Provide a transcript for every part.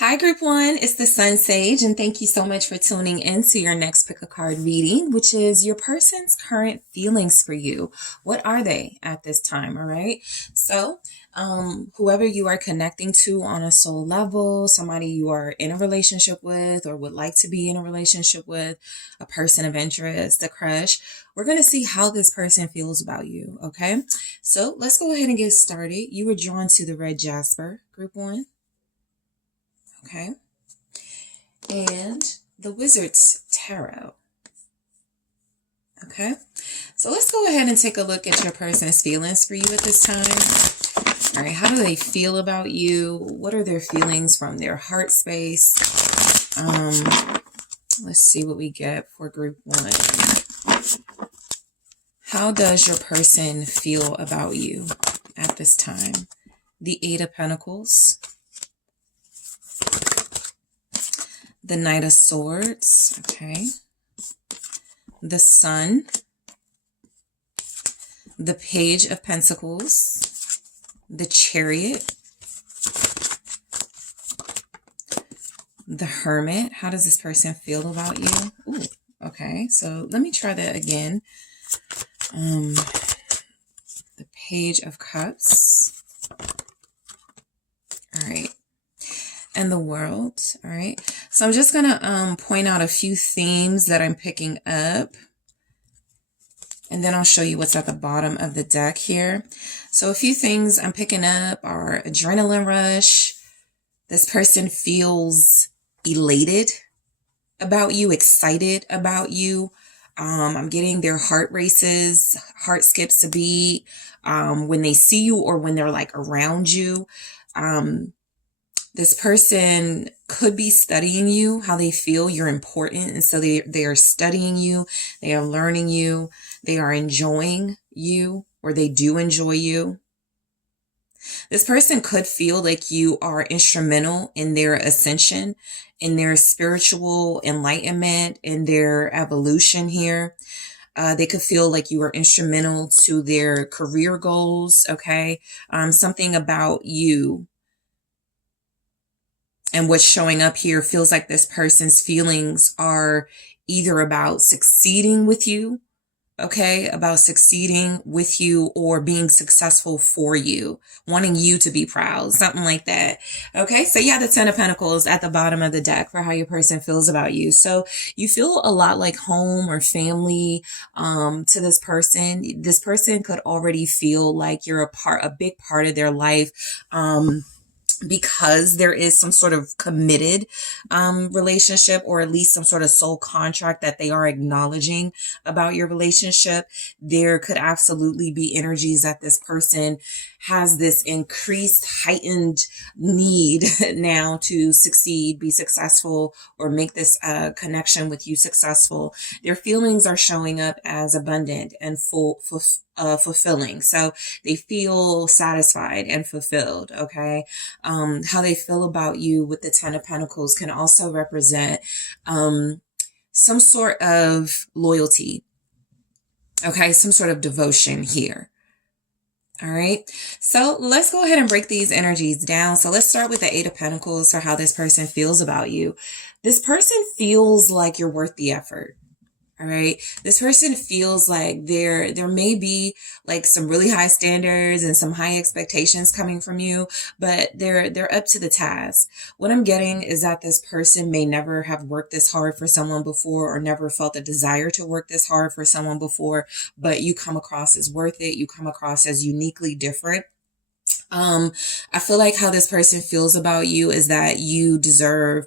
Hi, Group One. It's the SunSage, and thank you so much for tuning in to your next pick a card reading, which is your person's current feelings for you. What are they at this time? All right. So, whoever you are connecting to on a soul level, somebody you are in a relationship with or would like to be in a relationship with, a person of interest, a crush, we're going to see how this person feels about you. Okay. So, let's go ahead and get started. You were drawn to the red jasper, Group One. Okay. And the Wizard's Tarot. Okay. So let's go ahead and take a look at your person's feelings for you at this time. All right. How do they feel about you? What are their feelings from their heart space? Let's see what we get for Group One. How does your person feel about you at this time? The Eight of Pentacles. The Knight of Swords, okay. The Sun. The Page of Pentacles. The Chariot. The Hermit. How does this person feel about you? Ooh, okay, so let me try that again. The Page of Cups. All right. And the World. All right. So I'm just going to point out a few themes that I'm picking up. And then I'll show you what's at the bottom of the deck here. So a few things I'm picking up are adrenaline rush. This person feels elated about you, excited about you. I'm getting their heart races, heart skips a beat when they see you or when they're like around you. This person could be studying you, how they feel you're important. And so they are studying you. They are learning you. They are enjoying you, or they do enjoy you. This person could feel like you are instrumental in their ascension, in their spiritual enlightenment, in their evolution here. They could feel like you are instrumental to their career goals. Okay. Something about you and what's showing up here feels like this person's feelings are either about succeeding with you, okay, about succeeding with you or being successful for you, wanting you to be proud, something like that. Okay, so yeah, the Ten of Pentacles at the bottom of the deck for how your person feels about you. So you feel a lot like home or family to this person. This person could already feel like you're a big part of their life. Because there is some sort of committed relationship, or at least some sort of soul contract that they are acknowledging about your relationship, there could absolutely be energies that this person has this increased, heightened need now to succeed, be successful, or make this connection with you successful. Their feelings are showing up as abundant and fulfilling. So they feel satisfied and fulfilled. Okay. How they feel about you with the Ten of Pentacles can also represent some sort of loyalty. Okay. Some sort of devotion here. All right. So let's go ahead and break these energies down. So let's start with the Eight of Pentacles for how this person feels about you. This person feels like you're worth the effort. All right. This person feels like there may be like some really high standards and some high expectations coming from you, but they're up to the task. What I'm getting is that this person may never have worked this hard for someone before, or never felt a desire to work this hard for someone before, but you come across as worth it. You come across as uniquely different. I feel like how this person feels about you is that you deserve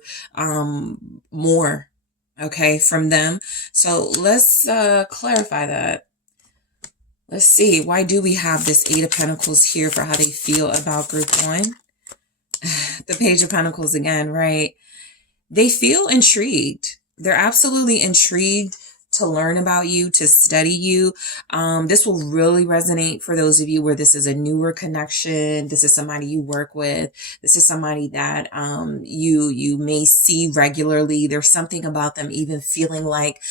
more. Okay, from them. So let's clarify that. Let's see. Why do we have this Eight of Pentacles here for how they feel about Group One? The Page of Pentacles again, right? They feel intrigued. They're absolutely intrigued to learn about you, to study you. This will really resonate for those of you where this is a newer connection. This is somebody you work with. This is somebody that you may see regularly. There's something about them even feeling like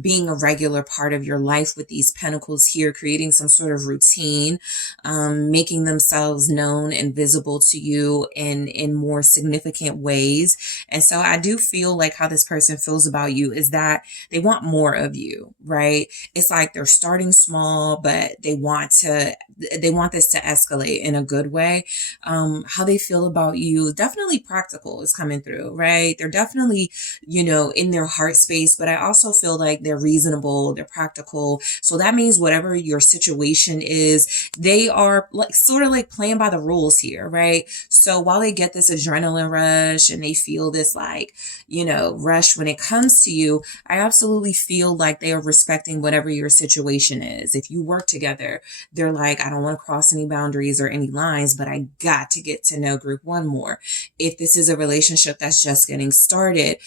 being a regular part of your life with these pentacles here, creating some sort of routine, making themselves known and visible to you in more significant ways. And so I do feel like how this person feels about you is that they want more of you, right? It's like they're starting small, but they want this to escalate in a good way. How they feel about you, definitely practical is coming through, right? They're definitely, in their heart space, but I also feel like they're reasonable, they're practical. So that means whatever your situation is, they are like sort of like playing by the rules here, right? So while they get this adrenaline rush and they feel this like, rush when it comes to you, I absolutely feel like they are respecting whatever your situation is. If you work together, they're like, I don't want to cross any boundaries or any lines, but I got to get to know group one more. If this is a relationship that's just getting started,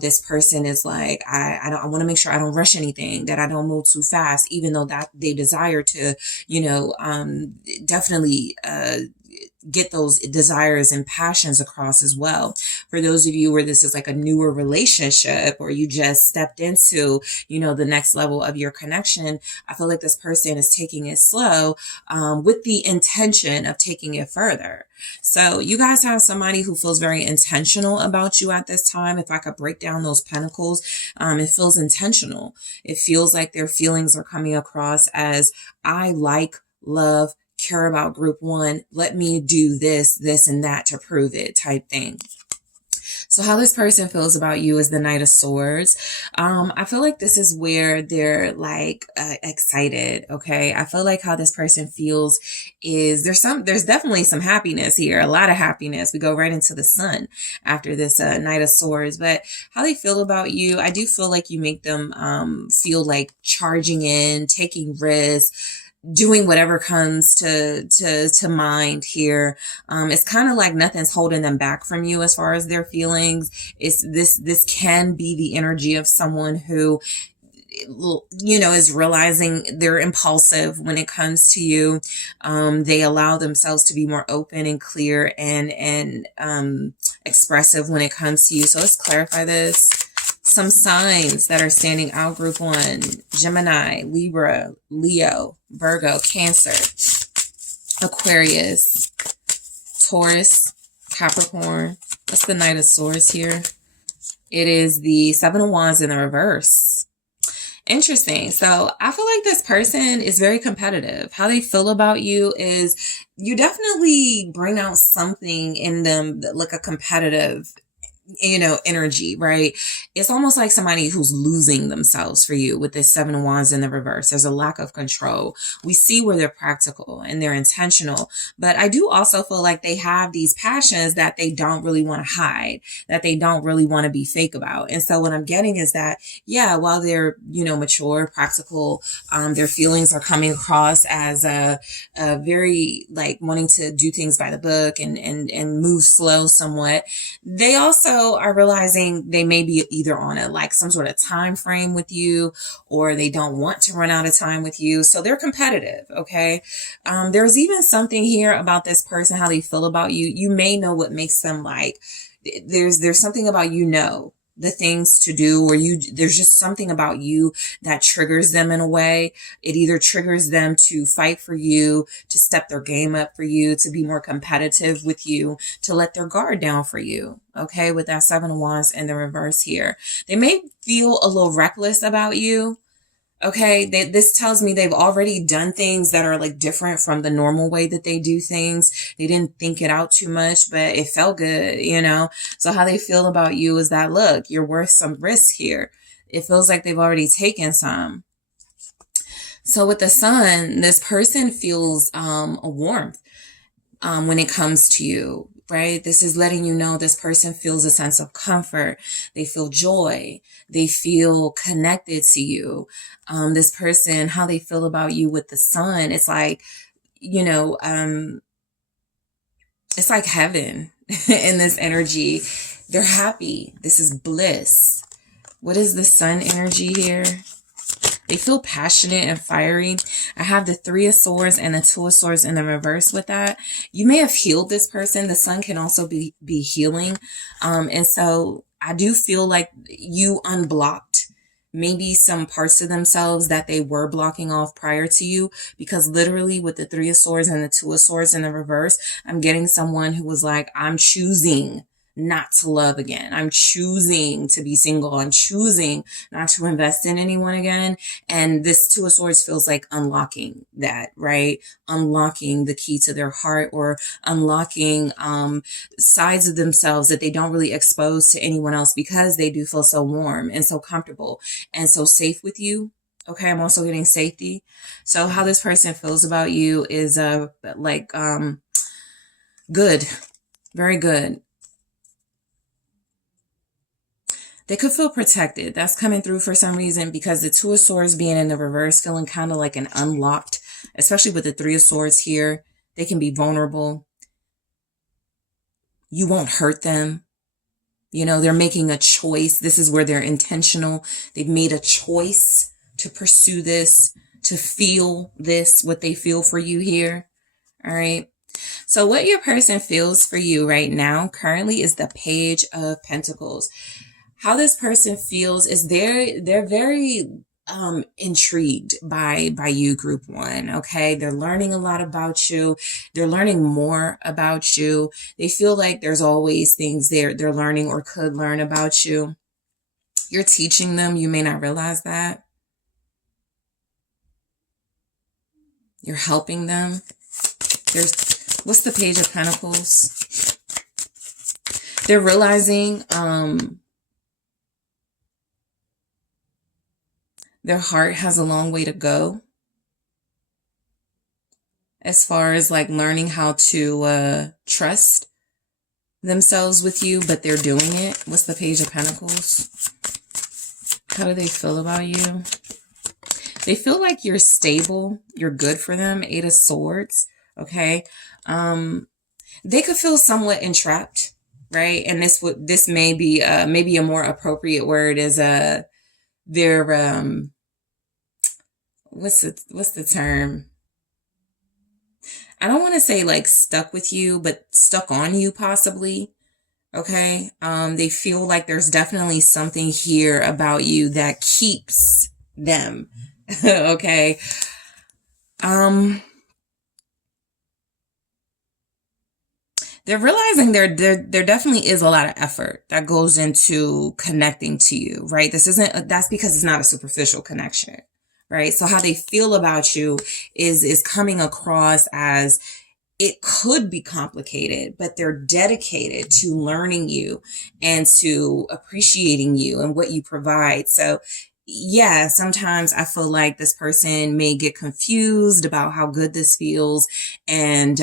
this person is like, I want to make sure I don't rush anything, that I don't move too fast, even though that they desire to, definitely, get those desires and passions across as well. For those of you where this is like a newer relationship or you just stepped into, the next level of your connection, I feel like this person is taking it slow, with the intention of taking it further. So you guys have somebody who feels very intentional about you at this time. If I could break down those pentacles, it feels intentional. It feels like their feelings are coming across as I like, love, care about group one. Let me do this, and that to prove it type thing. So how this person feels about you is the Knight of Swords. I feel like this is where they're like excited. Okay. I feel like how this person feels is there's definitely some happiness here, a lot of happiness. We go right into the sun after this Knight of Swords, but how they feel about you, I do feel like you make them feel like charging in, taking risks, doing whatever comes to mind here. It's kind of like nothing's holding them back from you as far as their feelings. It's this can be the energy of someone who, is realizing they're impulsive when it comes to you. They allow themselves to be more open and clear and expressive when it comes to you. So let's clarify this. Some signs that are standing out, group one: Gemini, Libra, Leo, Virgo, Cancer, Aquarius, Taurus, Capricorn. What's the Knight of Swords here? It is the Seven of Wands in the reverse. Interesting. So I feel like this person is very competitive. How they feel about you is you definitely bring out something in them that like a competitive energy, right? It's almost like somebody who's losing themselves for you with this Seven of Wands in the reverse. There's a lack of control. We see where they're practical and they're intentional, but I do also feel like they have these passions that they don't really want to hide, that they don't really want to be fake about. And so what I'm getting is that, yeah, while they're, mature, practical, their feelings are coming across as a very like wanting to do things by the book and move slow somewhat. They also are realizing they may be either on a like some sort of time frame with you, or they don't want to run out of time with you. So they're competitive. Okay. There's even something here about this person, how they feel about you. You may know what makes them like, there's something about, the things to do, or there's just something about you that triggers them in a way. It either triggers them to fight for you, to step their game up for you, to be more competitive with you, to let their guard down for you. Okay. With that Seven of Wands in the reverse here, they may feel a little reckless about you. Okay. This tells me they've already done things that are like different from the normal way that they do things. They didn't think it out too much, but it felt good, So how they feel about you is that, look, you're worth some risk here. It feels like they've already taken some. So with the sun, this person feels a warmth when it comes to you. Right? This is letting you know this person feels a sense of comfort. They feel joy. They feel connected to you. This person, how they feel about you with the sun, it's like, it's like heaven in this energy. They're happy. This is bliss. What is the sun energy here? They feel passionate and fiery. I have the Three of Swords and the Two of Swords in the reverse with that. You may have healed this person. The sun can also be healing. And so I do feel like you unblocked maybe some parts of themselves that they were blocking off prior to you, because literally with the Three of Swords and the Two of Swords in the reverse, I'm getting someone who was like, I'm choosing not to love again. I'm choosing to be single. I'm choosing not to invest in anyone again. And this Two of Swords feels like unlocking that, right? Unlocking the key to their heart, or unlocking sides of themselves that they don't really expose to anyone else, because they do feel so warm and so comfortable and so safe with you. Okay, I'm also getting safety. So how this person feels about you is good. Very good. They could feel protected. That's coming through for some reason, because the Two of Swords being in the reverse, feeling kind of like an unlocked, especially with the Three of Swords here. They can be vulnerable. You won't hurt them. You know, they're making a choice. This is where they're intentional. They've made a choice to pursue this, to feel this, what they feel for you here. All right. So what your person feels for you right now currently is the Page of Pentacles. How this person feels is they're very intrigued by you, group one. Okay. They're learning a lot about you. They're learning more about you. They feel like there's always things they're learning or could learn about you. You're teaching them. You may not realize that. You're helping them. What's the Page of Pentacles? They're realizing, their heart has a long way to go as far as like learning how to trust themselves with you, but they're doing it. What's the Page of Pentacles? How do they feel about you? They feel like you're stable. You're good for them. Eight of Swords. Okay. They could feel somewhat entrapped, right? And this may be maybe a more appropriate word is they're what's the term? I don't want to say like stuck with you, but stuck on you possibly. Okay. They feel like there's definitely something here about you that keeps them. Okay. They're realizing there definitely is a lot of effort that goes into connecting to you, right? That's because it's not a superficial connection, right? So how they feel about you is coming across as it could be complicated, but they're dedicated to learning you and to appreciating you and what you provide. So yeah, sometimes I feel like this person may get confused about how good this feels and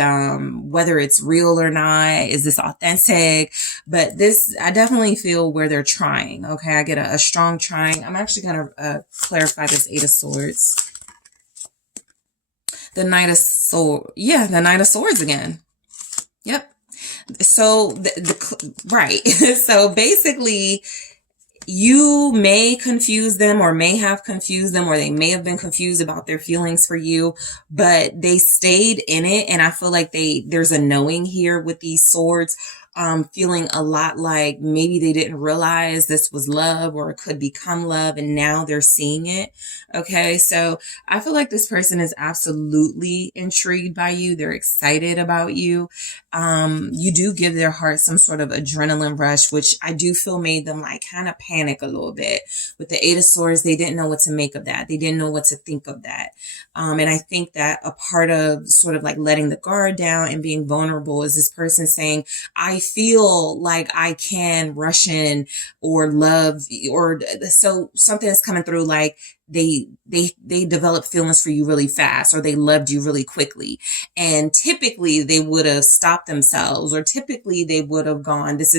whether it's real or not. Is this authentic? But I definitely feel where they're trying. Okay, I get a strong trying. I'm actually going to clarify this Eight of Swords. The Knight of Swords. Yeah, the Knight of Swords again. Yep. So, right. So basically, you may confuse them or may have confused them, or they may have been confused about their feelings for you, but they stayed in it. And I feel like there's a knowing here with these swords, feeling a lot like maybe they didn't realize this was love or it could become love, and now they're seeing it. Okay. So I feel like this person is absolutely intrigued by you. They're excited about you. You do give their heart some sort of adrenaline rush, which I do feel made them like kind of panic a little bit. With the Eight of Swords, they didn't know what to make of that. They didn't know what to think of that. And I think that a part of sort of like letting the guard down and being vulnerable is this person saying, I feel like I can rush in or love, or so something is coming through like they developed feelings for you really fast, or they loved you really quickly. And typically they would have stopped themselves, or typically they would have gone, this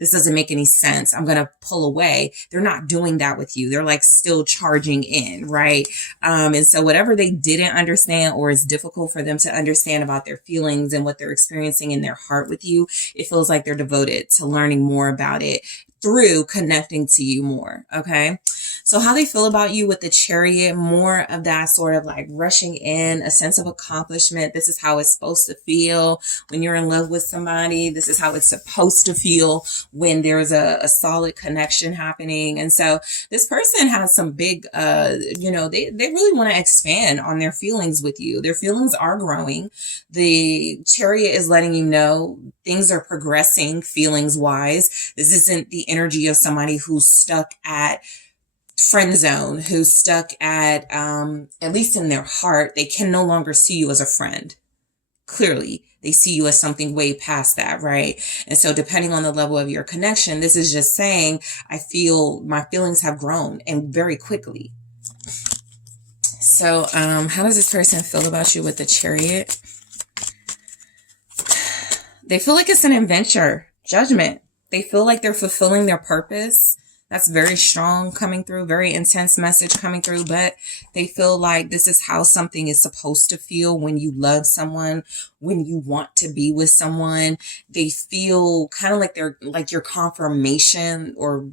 doesn't make any sense, I'm going to pull away. They're not doing that with you. They're like still charging in, right? And so whatever they didn't understand, or is difficult for them to understand about their feelings and what they're experiencing in their heart with you, it feels like they're devoted to learning more about it, through connecting to you more. Okay. So how they feel about you with the Chariot, more of that sort of like rushing in, a sense of accomplishment. This is how it's supposed to feel when you're in love with somebody. This is how it's supposed to feel when there's a solid connection happening. And so this person has some big, they really want to expand on their feelings with you. Their feelings are growing. The Chariot is letting you know things are progressing feelings wise. This isn't the energy of somebody who's stuck at friend zone, who's stuck at least in their heart, they can no longer see you as a friend. Clearly, they see you as something way past that, right? And so depending on the level of your connection, this is just saying, I feel my feelings have grown and very quickly. So how does this person feel about you with the Chariot? They feel like it's an adventure, judgment. They feel like they're fulfilling their purpose. That's very strong coming through, very intense message coming through, but they feel like this is how something is supposed to feel when you love someone, when you want to be with someone. They feel kind of like they're like your confirmation, or,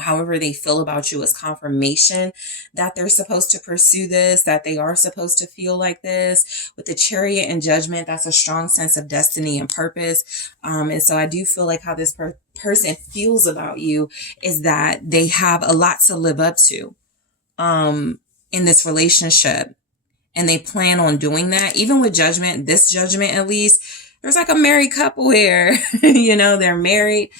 however they feel about you as confirmation that they're supposed to pursue this, that they are supposed to feel like this. With the Chariot and Judgment, that's a strong sense of destiny and purpose. And so I do feel like how this person feels about you is that they have a lot to live up to in this relationship, and they plan on doing that. Even with Judgment, this Judgment at least, there's like a married couple here. They're married.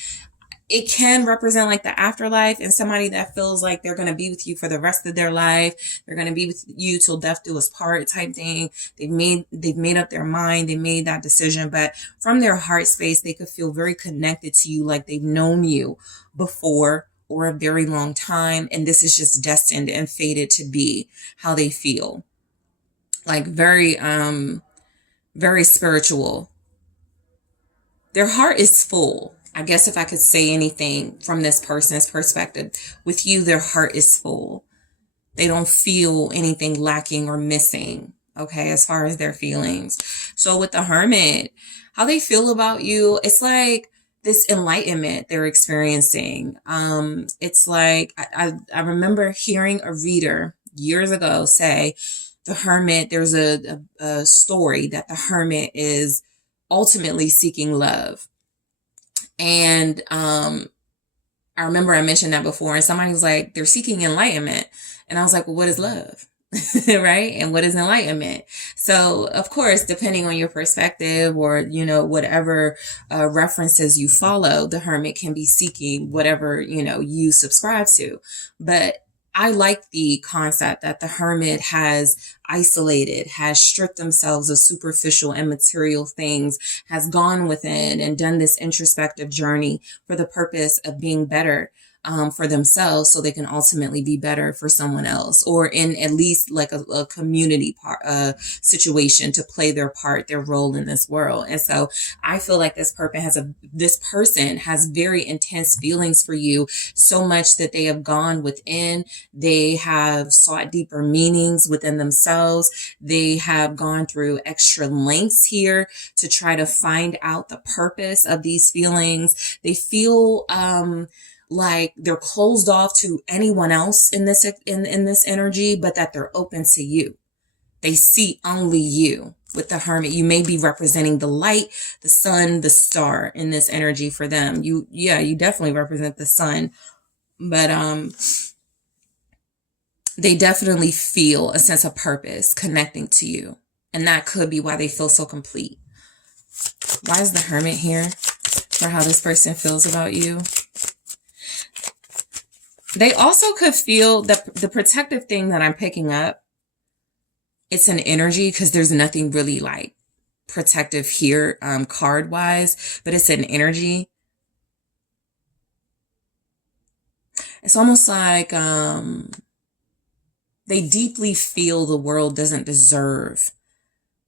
It can represent like the afterlife, and somebody that feels like they're going to be with you for the rest of their life. They're going to be with you till death do us part type thing. They've made up their mind. They made that decision, but from their heart space, they could feel very connected to you, like they've known you before or a very long time. And this is just destined and fated to be how they feel. Like very, very spiritual. Their heart is full. I guess if I could say anything from this person's perspective, with you, their heart is full. They don't feel anything lacking or missing, okay, as far as their feelings. So with the Hermit, how they feel about you, it's like this enlightenment they're experiencing. It's like, I remember hearing a reader years ago say, the Hermit, there's a story that the Hermit is ultimately seeking love. And I remember I mentioned that before, and somebody was like, they're seeking enlightenment. And I was like, well, what is love? Right? And what is enlightenment? So, of course, depending on your perspective or, whatever references you follow, the Hermit can be seeking whatever, you subscribe to. But I like the concept that the Hermit has isolated, has stripped themselves of superficial and material things, has gone within and done this introspective journey for the purpose of being better for themselves, so they can ultimately be better for someone else, or in at least like a community situation to play their part, their role in this world. And so I feel like this person has very intense feelings for you, so much that they have gone within. They have sought deeper meanings within themselves. They have gone through extra lengths here to try to find out the purpose of these feelings. They feel like they're closed off to anyone else in this energy, but that they're open to you. They see only you. With the Hermit, you may be representing the light, the sun, the star in this energy for them. You definitely represent the sun, but they definitely feel a sense of purpose connecting to you, and that could be why they feel so complete. Why is the Hermit here for how this person feels about you? They also could feel that the protective thing that I'm picking up, it's an energy, because there's nothing really like protective here card wise, but it's an energy. It's almost like they deeply feel the world doesn't deserve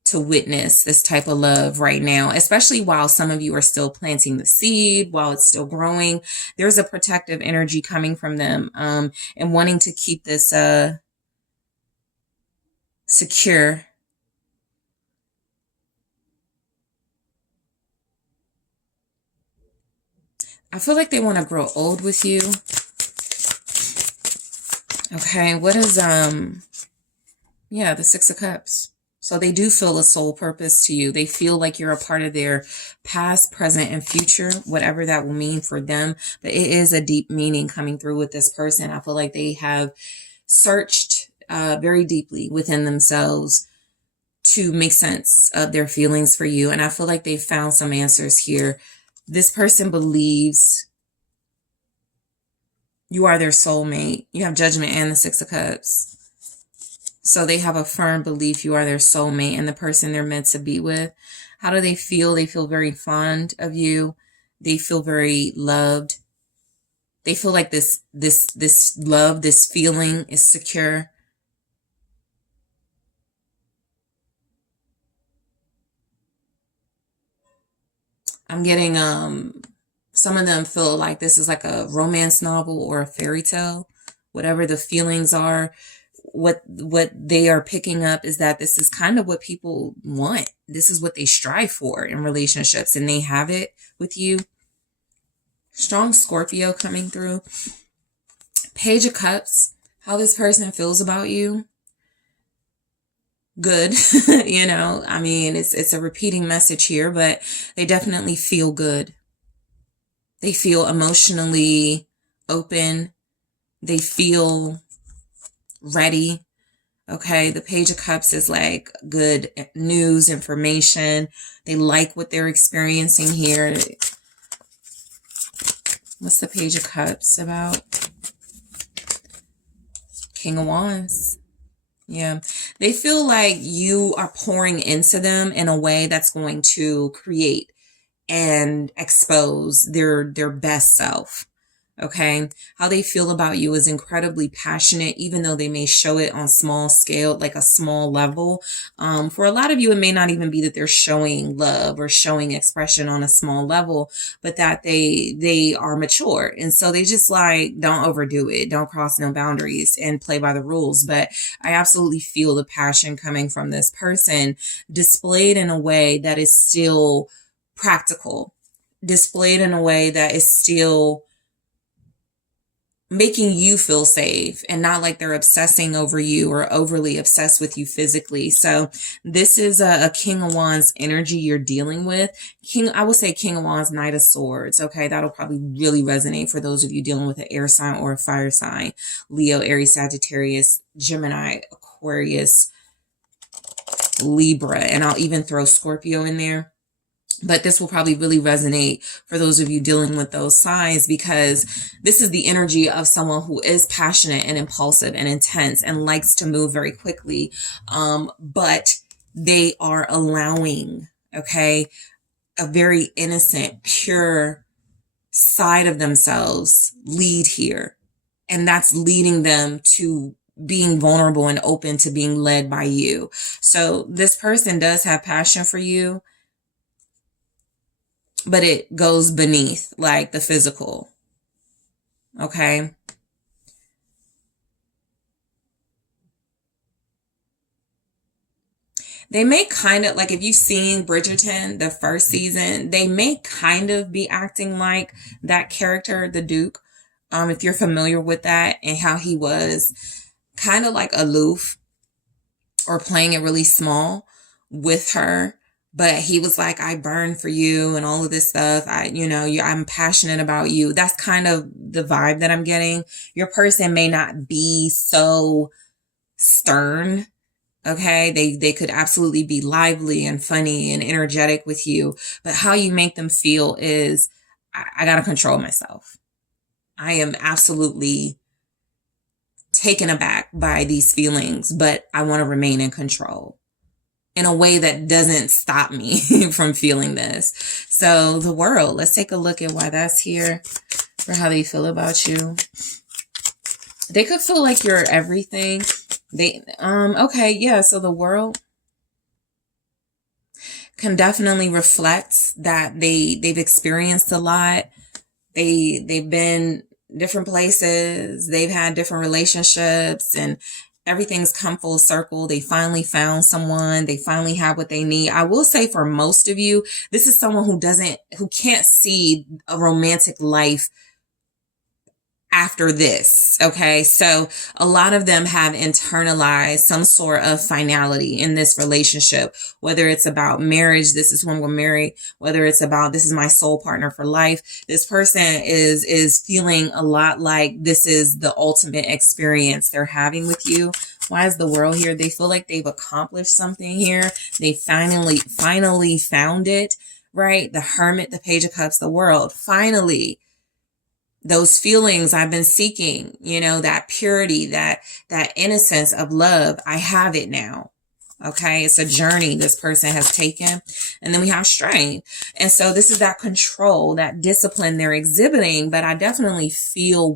to witness this type of love right now, especially while some of you are still planting the seed, while it's still growing. There's a protective energy coming from them and wanting to keep this secure. I feel like they want to grow old with you. Okay, what is, yeah, the Six of Cups. So they do feel a soul purpose to you. They feel like you're a part of their past, present, and future, whatever that will mean for them. But it is a deep meaning coming through with this person. I feel like they have searched very deeply within themselves to make sense of their feelings for you. And I feel like they found some answers here. This person believes you are their soulmate. You have Judgment and the Six of Cups. So they have a firm belief you are their soulmate and the person they're meant to be with. How do they feel? They feel very fond of you. They feel very loved. They feel like this love, this feeling is secure. I'm getting, some of them feel like this is like a romance novel or a fairy tale, whatever the feelings are. What they are picking up is that this is kind of what people want. This is what they strive for in relationships, and they have it with you. Strong Scorpio coming through. Page of Cups. How this person feels about you. Good. You know, I mean, it's a repeating message here, but they definitely feel good. They feel emotionally open. They feel ready. Okay, the Page of Cups is like good news, information. They like what they're experiencing here. What's the Page of Cups about? King of Wands. Yeah, they feel like you are pouring into them in a way that's going to create and expose their best self. Okay, how they feel about you is incredibly passionate, even though they may show it on small scale, like a small level. For a lot of you, it may not even be that they're showing love or showing expression on a small level, but that they are mature. And so they just like, don't overdo it. Don't cross no boundaries and play by the rules. But I absolutely feel the passion coming from this person displayed in a way that is still practical, displayed in a way that is still making you feel safe and not like they're obsessing over you or overly obsessed with you physically. So this is a King of Wands energy you're dealing with. I will say King of Wands, Knight of Swords. Okay, that'll probably really resonate for those of you dealing with an air sign or a fire sign. Leo, Aries, Sagittarius, Gemini, Aquarius, Libra, and I'll even throw Scorpio in there. But this will probably really resonate for those of you dealing with those signs, because this is the energy of someone who is passionate and impulsive and intense and likes to move very quickly. But they are allowing, okay, a very innocent, pure side of themselves lead here. And that's leading them to being vulnerable and open to being led by you. So this person does have passion for you, but it goes beneath like the physical. Okay. They may kind of, like if you've seen Bridgerton, the first season, they may kind of be acting like that character, the Duke. If you're familiar with that and how he was kind of like aloof or playing it really small with her. But he was like, I burn for you and all of this stuff. I'm passionate about you. That's kind of the vibe that I'm getting. Your person may not be so stern. Okay. They could absolutely be lively and funny and energetic with you. But how you make them feel is, I got to control myself. I am absolutely taken aback by these feelings, but I want to remain in control in a way that doesn't stop me from feeling this. So the World, let's take a look at why that's here, for how they feel about you. They could feel like you're everything. Okay, yeah, so the World can definitely reflect that they've experienced a lot. They've been different places. They've had different relationships, and everything's come full circle. They finally found someone. They finally have what they need. I will say for most of you, this is someone who can't see a romantic life after this. Okay. So a lot of them have internalized some sort of finality in this relationship, whether it's about marriage. This is when we're married, whether it's about, this is my soul partner for life. This person is feeling a lot like this is the ultimate experience they're having with you. Why is the world here? They feel like they've accomplished something here. They finally found it, right? The Hermit, the Page of Cups, the World. Finally, those feelings I've been seeking, you know, that purity, that innocence of love, I have it now. Okay. It's a journey this person has taken. And then we have strength. And so this is that control, that discipline they're exhibiting. But I definitely feel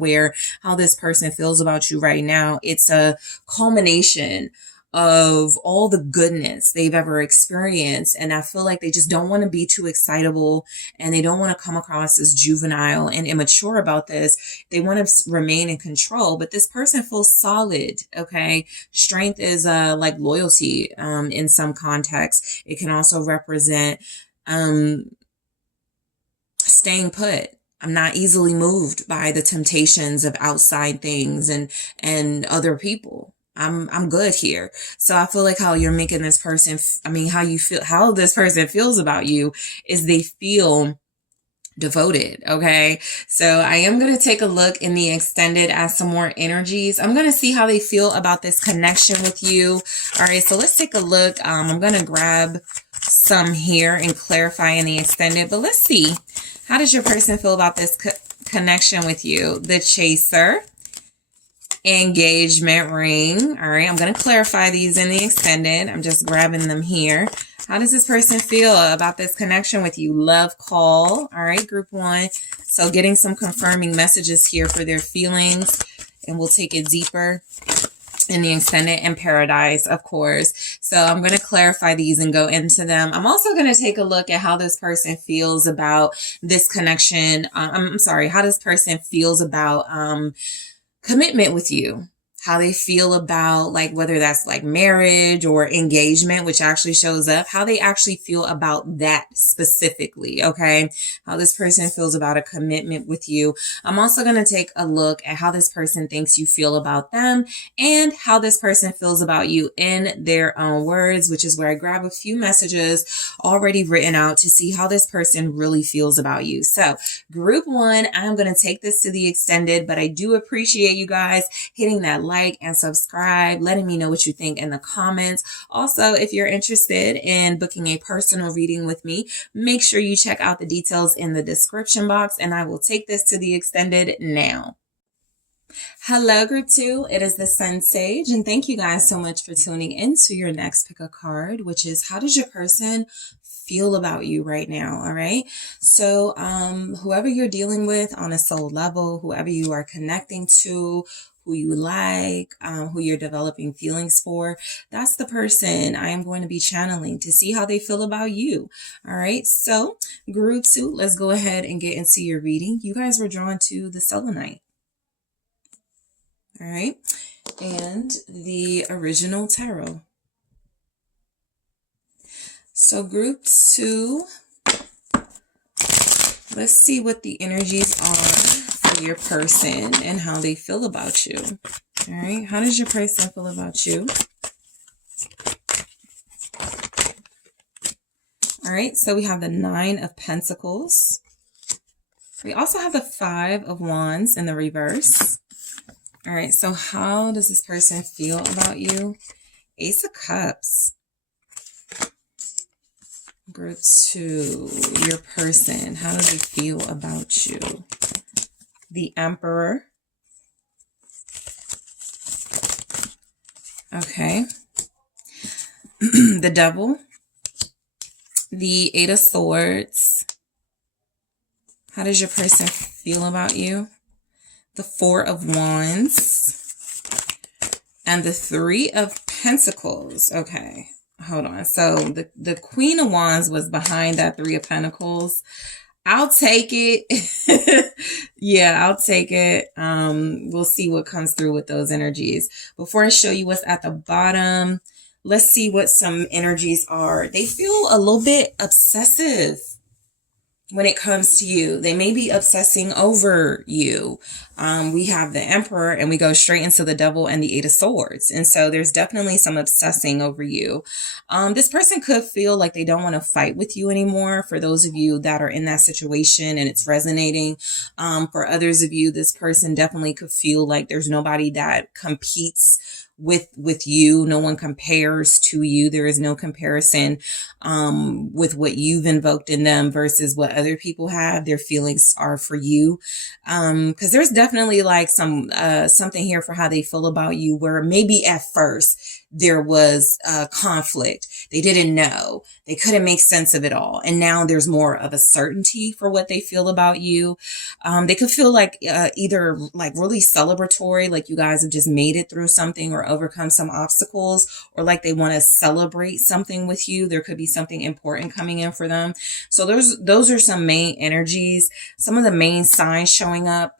how this person feels about you right now. It's a culmination of all the goodness they've ever experienced. And I feel like they just don't want to be too excitable, and they don't want to come across as juvenile and immature about this. They want to remain in control, but this person feels solid. Okay. Strength is like loyalty in some contexts. It can also represent staying put. I'm not easily moved by the temptations of outside things and other people. I'm good here. So I feel like how you're making this person, how this person feels about you is they feel devoted. Okay. So I am going to take a look in the extended at some more energies. I'm going to see how they feel about this connection with you. All right. So let's take a look. I'm going to grab some here and clarify in the extended, but let's see. How does your person feel about this connection with you? The Chaser, engagement ring. All right. I'm going to clarify these in the extended. I'm just grabbing them here. How does this person feel about this connection with you? Love call. All right. Group 1. So getting some confirming messages here for their feelings, and we'll take it deeper in the extended, and paradise, of course. So I'm going to clarify these and go into them. I'm also going to take a look at how this person feels about this connection. How this person feels about, commitment with you, how they feel about, like, whether that's like marriage or engagement, which actually shows up, how they actually feel about that specifically. Okay. How this person feels about a commitment with you. I'm also going to take a look at how this person thinks you feel about them, and how this person feels about you in their own words, which is where I grab a few messages already written out to see how this person really feels about you. So group 1, I'm going to take this to the extended, but I do appreciate you guys hitting that like and subscribe, letting me know what you think in the comments. Also, if you're interested in booking a personal reading with me, make sure you check out the details in the description box, and I will take this to the extended now. Hello, group 2. It is the SunSage, and thank you guys so much for tuning in to your next pick a card, which is how does your person feel about you right now? All right. So, whoever you're dealing with on a soul level, whoever you are connecting to, who you like, who you're developing feelings for, that's the person I am going to be channeling to see how they feel about you. All right. So group 2, let's go ahead and get into your reading. You guys were drawn to the selenite. All right. And the original tarot. So group 2, let's see what the energies are for your person and how they feel about you. All right. How does your person feel about you? All right. So we have the 9 of Pentacles. We also have the 5 of Wands in the reverse. All right. So how does this person feel about you? Ace of Cups. Group 2, your person, how do they feel about you? The Emperor. Okay. The Devil. The 8 of Swords. How does your person feel about you? The 4 of Wands. And the 3 of Pentacles. Okay. Hold on. So the Queen of Wands was behind that 3 of Pentacles. I'll take it. Yeah, I'll take it. We'll see what comes through with those energies. Before I show you what's at the bottom, let's see what some energies are. They feel a little bit obsessive. when it comes to you. They may be obsessing over you. We have the Emperor and we go straight into the Devil and the Eight of Swords. And so there's definitely some obsessing over you. This person could feel like they don't want to fight with you anymore. For those of you that are in that situation and it's resonating. For others of you, this person definitely could feel like there's nobody that competes with you. No one compares to you. There is no comparison with what you've invoked in them versus what other people have. Their feelings are for you. Because there's definitely like something here for how they feel about you, where maybe at first there was conflict. They didn't know. They couldn't make sense of it all. And now there's more of a certainty for what they feel about you. They could feel like either like really celebratory, like you guys have just made it through something or overcome some obstacles, or like they want to celebrate something with you. There could be something important coming in for them. So those are some main energies. Some of the main signs showing up,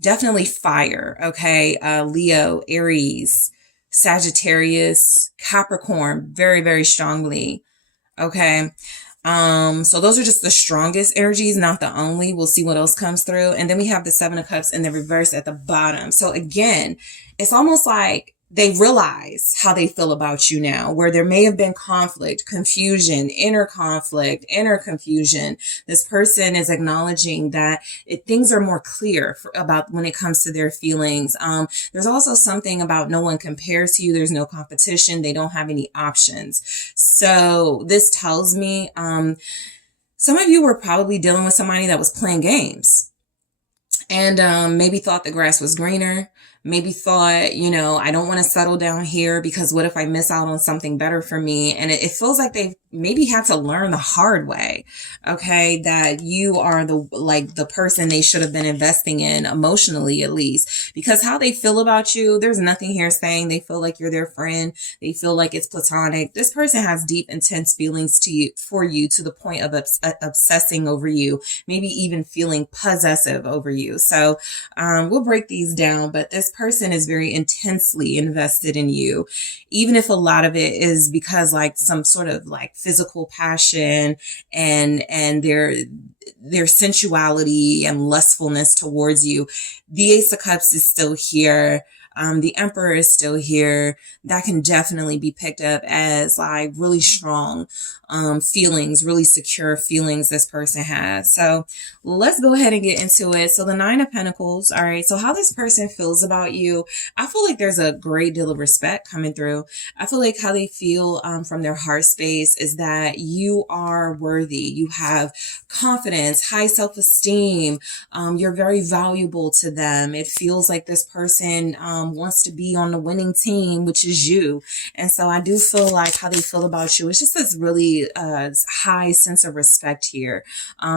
definitely fire. Okay. Leo, Aries, Sagittarius, Capricorn, very, very strongly. Okay. So those are just the strongest energies, not the only. We'll see what else comes through. And then we have the Seven of Cups in the reverse at the bottom. So again, it's almost like they realize how they feel about you now, where there may have been conflict, confusion, inner conflict, inner confusion. This person is acknowledging that things are more clear about when it comes to their feelings. There's also something about no one compares to you. There's no competition. They don't have any options. So this tells me, some of you were probably dealing with somebody that was playing games and maybe thought the grass was greener. Maybe thought, I don't want to settle down here because what if I miss out on something better for me? And it feels like they've maybe had to learn the hard way. Okay. That you are the person they should have been investing in emotionally, at least, because how they feel about you, there's nothing here saying they feel like you're their friend. They feel like it's platonic. This person has deep, intense feelings for you to the point of obsessing over you, maybe even feeling possessive over you. So, we'll break these down, but this person is very intensely invested in you, even if a lot of it is because like some sort of like physical passion and their sensuality and lustfulness towards you. The Ace of Cups is still here. The Emperor is still here. That can definitely be picked up as like really strong feelings, really secure feelings this person has. So let's go ahead and get into it. So the Nine of Pentacles. All right. So how this person feels about you, I feel like there's a great deal of respect coming through. I feel like how they feel from their heart space is that you are worthy. You have confidence, high self-esteem. You're very valuable to them. It feels like this person wants to be on the winning team, which is you. And so I do feel like how they feel about you, it's just this really high sense of respect here.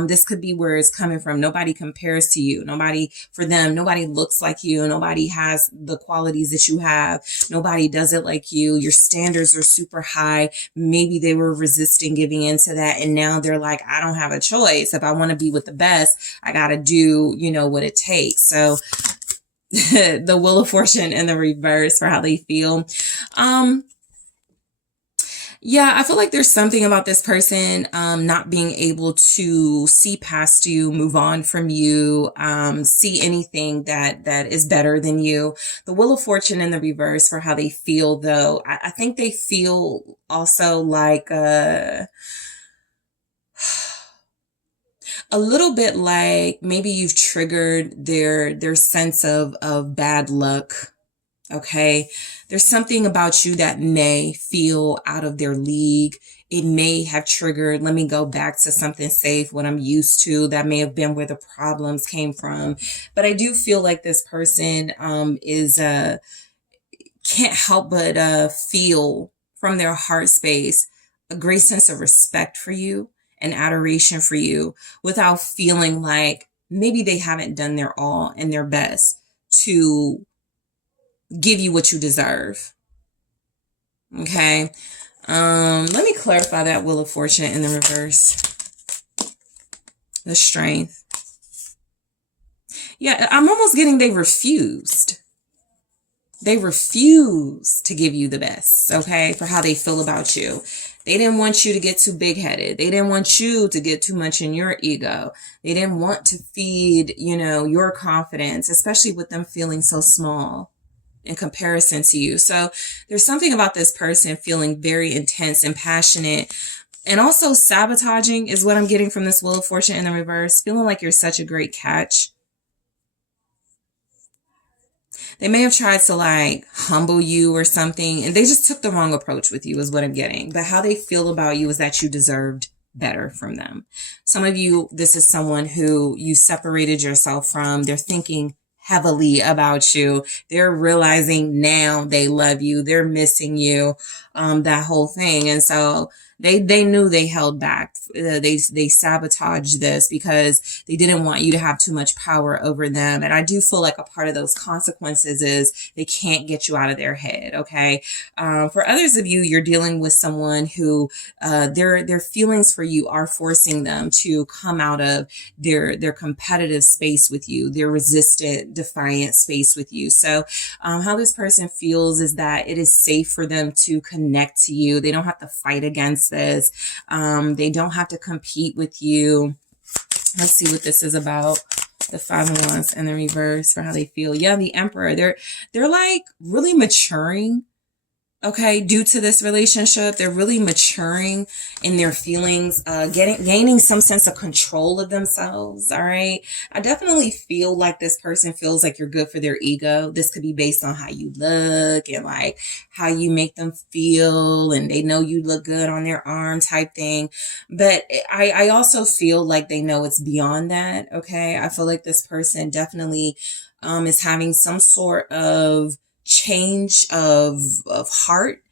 This could be where it's coming from. Nobody compares to you. Nobody looks like you. Nobody has the qualities that you have. Nobody does it like you. Your standards are super high. Maybe they were resisting giving into that. And now they're like, I don't have a choice. If I want to be with the best, I got to do, what it takes. So the Wheel of Fortune in the reverse for how they feel. Yeah, I feel like there's something about this person not being able to see past you, move on from you, see anything that is better than you. The Wheel of Fortune in the reverse for how they feel, though. I think they feel also like a little bit like maybe you've triggered their sense of bad luck. Okay. There's something about you that may feel out of their league. It may have triggered, let me go back to something safe, what I'm used to. That may have been where the problems came from. But I do feel like this person can't help but feel from their heart space a great sense of respect for you and adoration for you without feeling like maybe they haven't done their all and their best to give you what you deserve. Okay. Let me clarify that Wheel of Fortune in the reverse. The Strength. Yeah, I'm almost getting they refused. They refuse to give you the best, okay, for how they feel about you. They didn't want you to get too big-headed. They didn't want you to get too much in your ego. They didn't want to feed, you know, your confidence, especially with them feeling so small in comparison to you. So there's something about this person feeling very intense and passionate, and also sabotaging is what I'm getting from this Wheel of Fortune in the reverse, feeling like you're such a great catch. They may have tried to like humble you or something, and they just took the wrong approach with you is what I'm getting. But how they feel about you is that you deserved better from them. Some of you, this is someone who you separated yourself from. They're thinking heavily about you. They're realizing now they love you. They're missing you, that whole thing. And so they knew they held back. They sabotaged this because they didn't want you to have too much power over them. And I do feel like a part of those consequences is they can't get you out of their head. Okay. For others of you, you're dealing with someone who, their feelings for you are forcing them to come out of their competitive space with you, their resistant, defiant space with you. So, how this person feels is that it is safe for them to connect to you. They don't have to fight against this. They don't have to compete with you. Let's see what this is about. The 5 of Wands in the reverse for how they feel. Yeah, the Emperor. They're like really maturing. Okay, due to this relationship, they're really maturing in their feelings, gaining some sense of control of themselves. All right. I definitely feel like this person feels like you're good for their ego. This could be based on how you look and like how you make them feel, and they know you look good on their arm type thing. But I also feel like they know it's beyond that. Okay. I feel like this person definitely, is having some sort of change of heart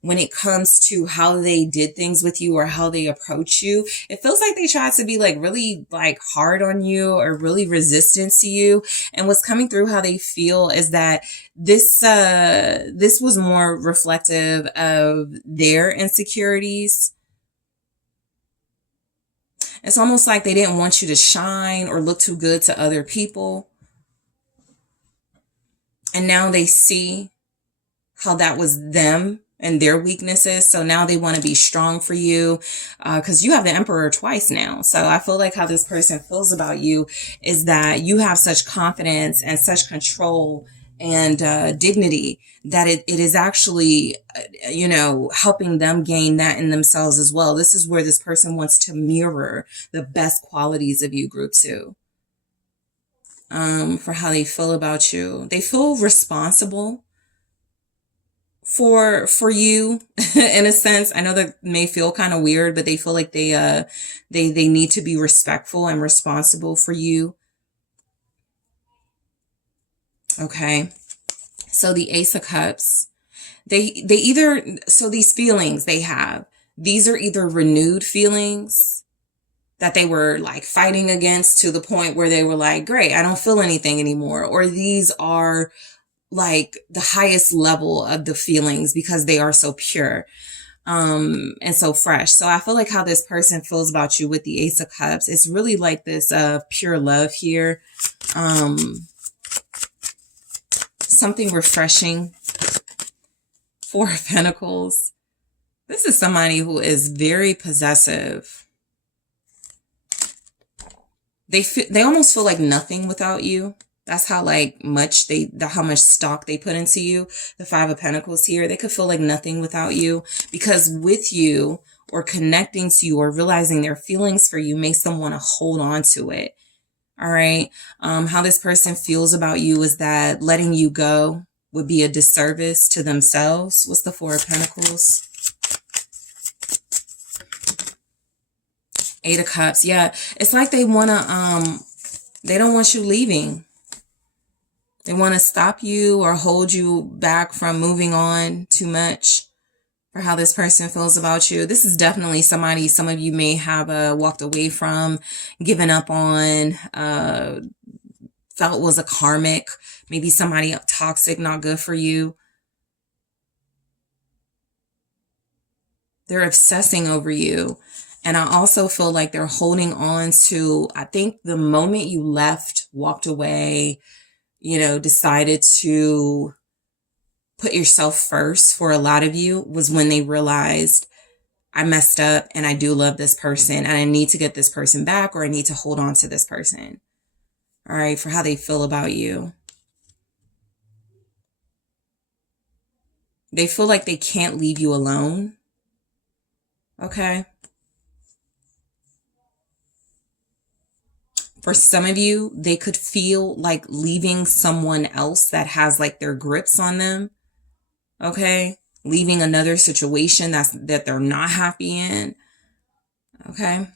when it comes to how they did things with you or how they approach you. It feels like they tried to be like really like hard on you or really resistant to you. And what's coming through how they feel is that this was more reflective of their insecurities. It's almost like they didn't want you to shine or look too good to other people. And now they see how that was them and their weaknesses. So now they want to be strong for you, because you have the Emperor twice now. So I feel like how this person feels about you is that you have such confidence and such control and dignity that it is actually, helping them gain that in themselves as well. This is where this person wants to mirror the best qualities of you, group 2. For how they feel about you. They feel responsible for you in a sense. I know that may feel kind of weird, but they feel like they need to be respectful and responsible for you. Okay. So the Ace of Cups, these feelings they have, these are either renewed feelings that they were like fighting against to the point where they were like, great, I don't feel anything anymore. Or these are like the highest level of the feelings because they are so pure, and so fresh. So I feel like how this person feels about you with the Ace of Cups, it's really like this, pure love here. Something refreshing. 4 of Pentacles. This is somebody who is very possessive. They almost feel like nothing without you. That's how much how much stock they put into you. The 5 of Pentacles here, they could feel like nothing without you, because with you or connecting to you or realizing their feelings for you makes them want to hold on to it. All right. How this person feels about you is that letting you go would be a disservice to themselves. What's the 4 of Pentacles? 8 of Cups. Yeah. It's like they want to, they don't want you leaving. They want to stop you or hold you back from moving on too much for how this person feels about you. This is definitely somebody some of you may have walked away from, given up on, felt was a karmic, maybe somebody toxic, not good for you. They're obsessing over you. And I also feel like they're holding on to, I think the moment you left, walked away, decided to put yourself first for a lot of you was when they realized, I messed up and I do love this person and I need to get this person back, or I need to hold on to this person. All right, for how they feel about you. They feel like they can't leave you alone. Okay. For some of you, they could feel like leaving someone else that has like their grips on them. Okay. Leaving another situation that they're not happy in. Okay.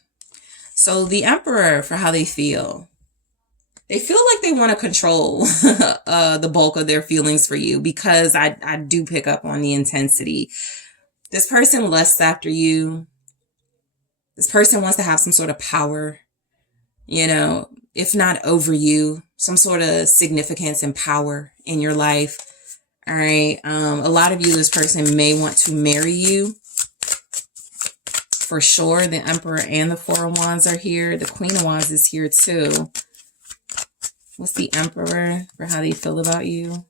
So the Emperor, for how they feel. They feel like they want to control the bulk of their feelings for you, because I do pick up on the intensity. This person lusts after you. This person wants to have some sort of power, you know, if not over you, some sort of significance and power in your life. All right. A lot of you, this person may want to marry you. For sure. The Emperor and the Four of Wands are here. The Queen of Wands is here too. What's the Emperor for how they feel about you?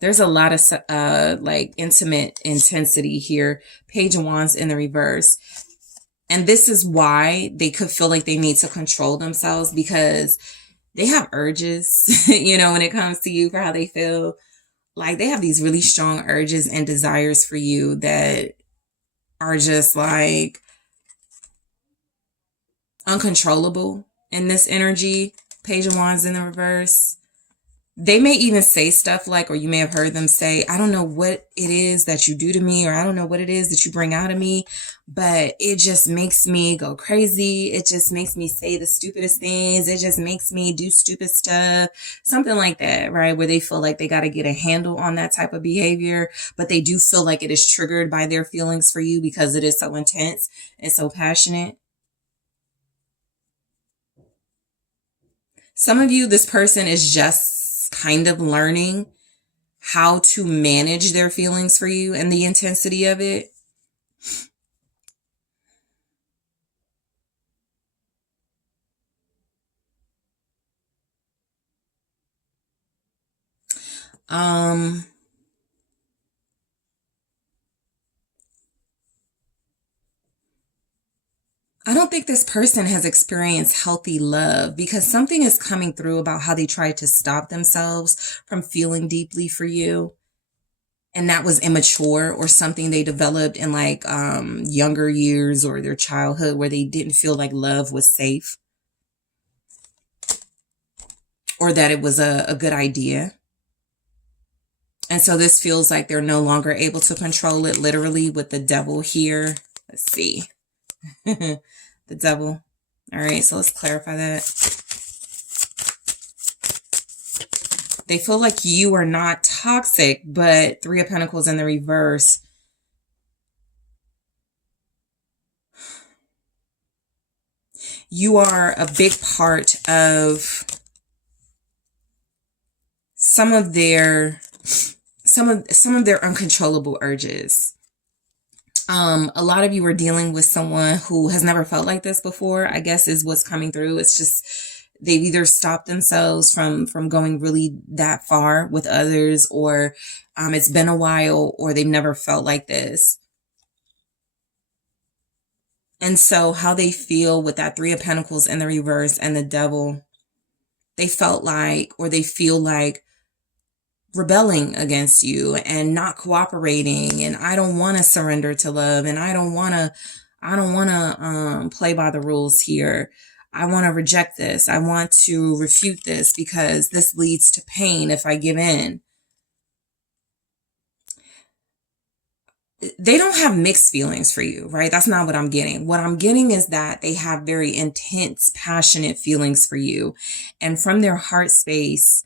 There's a lot of like intimate intensity here. Page of Wands in the reverse. And this is why they could feel like they need to control themselves, because they have urges, you know, when it comes to you, for how they feel. Like they have these really strong urges and desires for you that are just like uncontrollable in this energy. Page of Wands in the reverse. They may even say stuff like, or you may have heard them say, I don't know what it is that you do to me, or I don't know what it is that you bring out of me, but it just makes me go crazy. It just makes me say the stupidest things. It just makes me do stupid stuff. Something like that, right? Where they feel like they got to get a handle on that type of behavior, but they do feel like it is triggered by their feelings for you because it is so intense and so passionate. Some of you, this person is just kind of learning how to manage their feelings for you and the intensity of it. I don't think this person has experienced healthy love, because something is coming through about how they tried to stop themselves from feeling deeply for you. And that was immature, or something they developed in like younger years or their childhood, where they didn't feel like love was safe, or that it was a good idea. And so this feels like they're no longer able to control it, literally, with the Devil here. Let's see. The Devil. All right, so let's clarify that. They feel like you are not toxic, but Three of Pentacles in the reverse. You are a big part of some of their uncontrollable urges. A lot of you are dealing with someone who has never felt like this before, I guess, is what's coming through. It's just they've either stopped themselves from going really that far with others, or it's been a while, or they've never felt like this. And so how they feel with that Three of Pentacles in the reverse and the Devil, they felt like, or they feel like, rebelling against you and not cooperating, and I don't want to surrender to love, and I don't want to play by the rules here. I want to reject this. I want to refute this because this leads to pain if I give in. They don't have mixed feelings for you, right? That's not what I'm getting. What I'm getting is that they have very intense, passionate feelings for you. And from their heart space,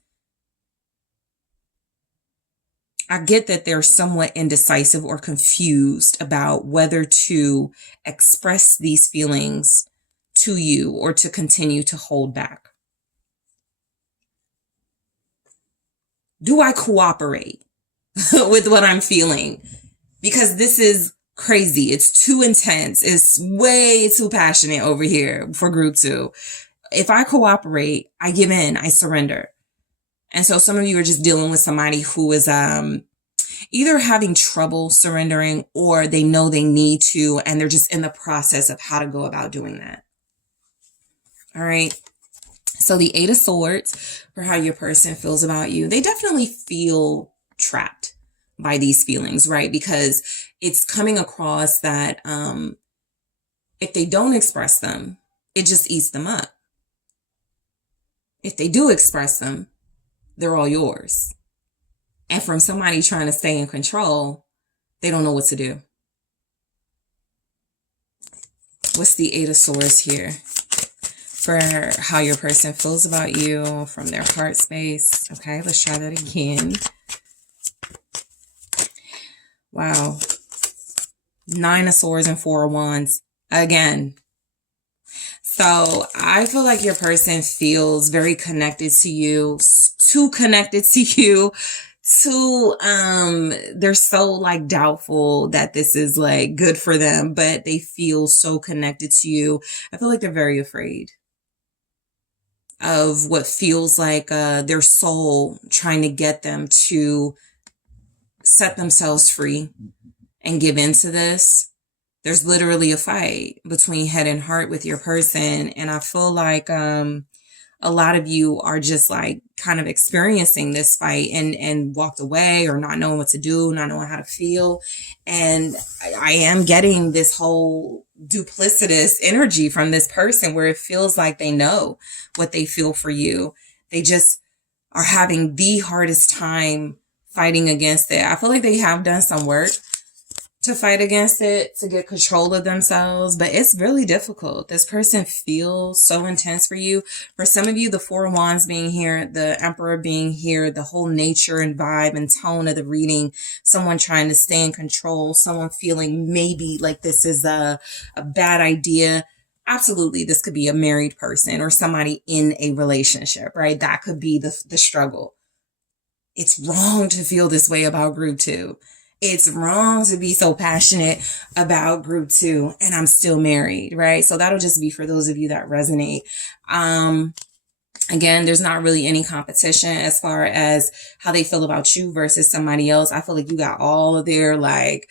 I get that they're somewhat indecisive or confused about whether to express these feelings to you or to continue to hold back. Do I cooperate with what I'm feeling? Because this is crazy. It's too intense. It's way too passionate over here for group 2. If I cooperate, I give in, I surrender. And so some of you are just dealing with somebody who is either having trouble surrendering, or they know they need to, and they're just in the process of how to go about doing that. All right. So the Eight of Swords, for how your person feels about you, they definitely feel trapped by these feelings, right? Because it's coming across that if they don't express them, it just eats them up. If they do express them, they're all yours. And from somebody trying to stay in control, they don't know what to do. What's the Eight of Swords here for how your person feels about you from their heart space? Okay, let's try that again. Wow. Nine of Swords and Four of Wands again. So I feel like your person feels very connected to you, too connected to you, they're so like doubtful that this is like good for them, but they feel so connected to you. I feel like they're very afraid of what feels like their soul trying to get them to set themselves free and give into this. There's literally a fight between head and heart with your person. And I feel like a lot of you are just like kind of experiencing this fight and walked away, or not knowing what to do, not knowing how to feel. And I am getting this whole duplicitous energy from this person where it feels like they know what they feel for you. They just are having the hardest time fighting against it. I feel like they have done some work to fight against it, to get control of themselves, but it's really difficult. This person feels so intense for you. For some of you, the Four of Wands being here, the Emperor being here, the whole nature and vibe and tone of the reading, someone trying to stay in control, someone feeling maybe like this is a bad idea. Absolutely, this could be a married person or somebody in a relationship, right? That could be the struggle. It's wrong to feel this way about group 2. It's wrong to be so passionate about group 2 and I'm still married, right? So that'll just be for those of you that resonate. Again, there's not really any competition as far as how they feel about you versus somebody else. I feel like you got all of their like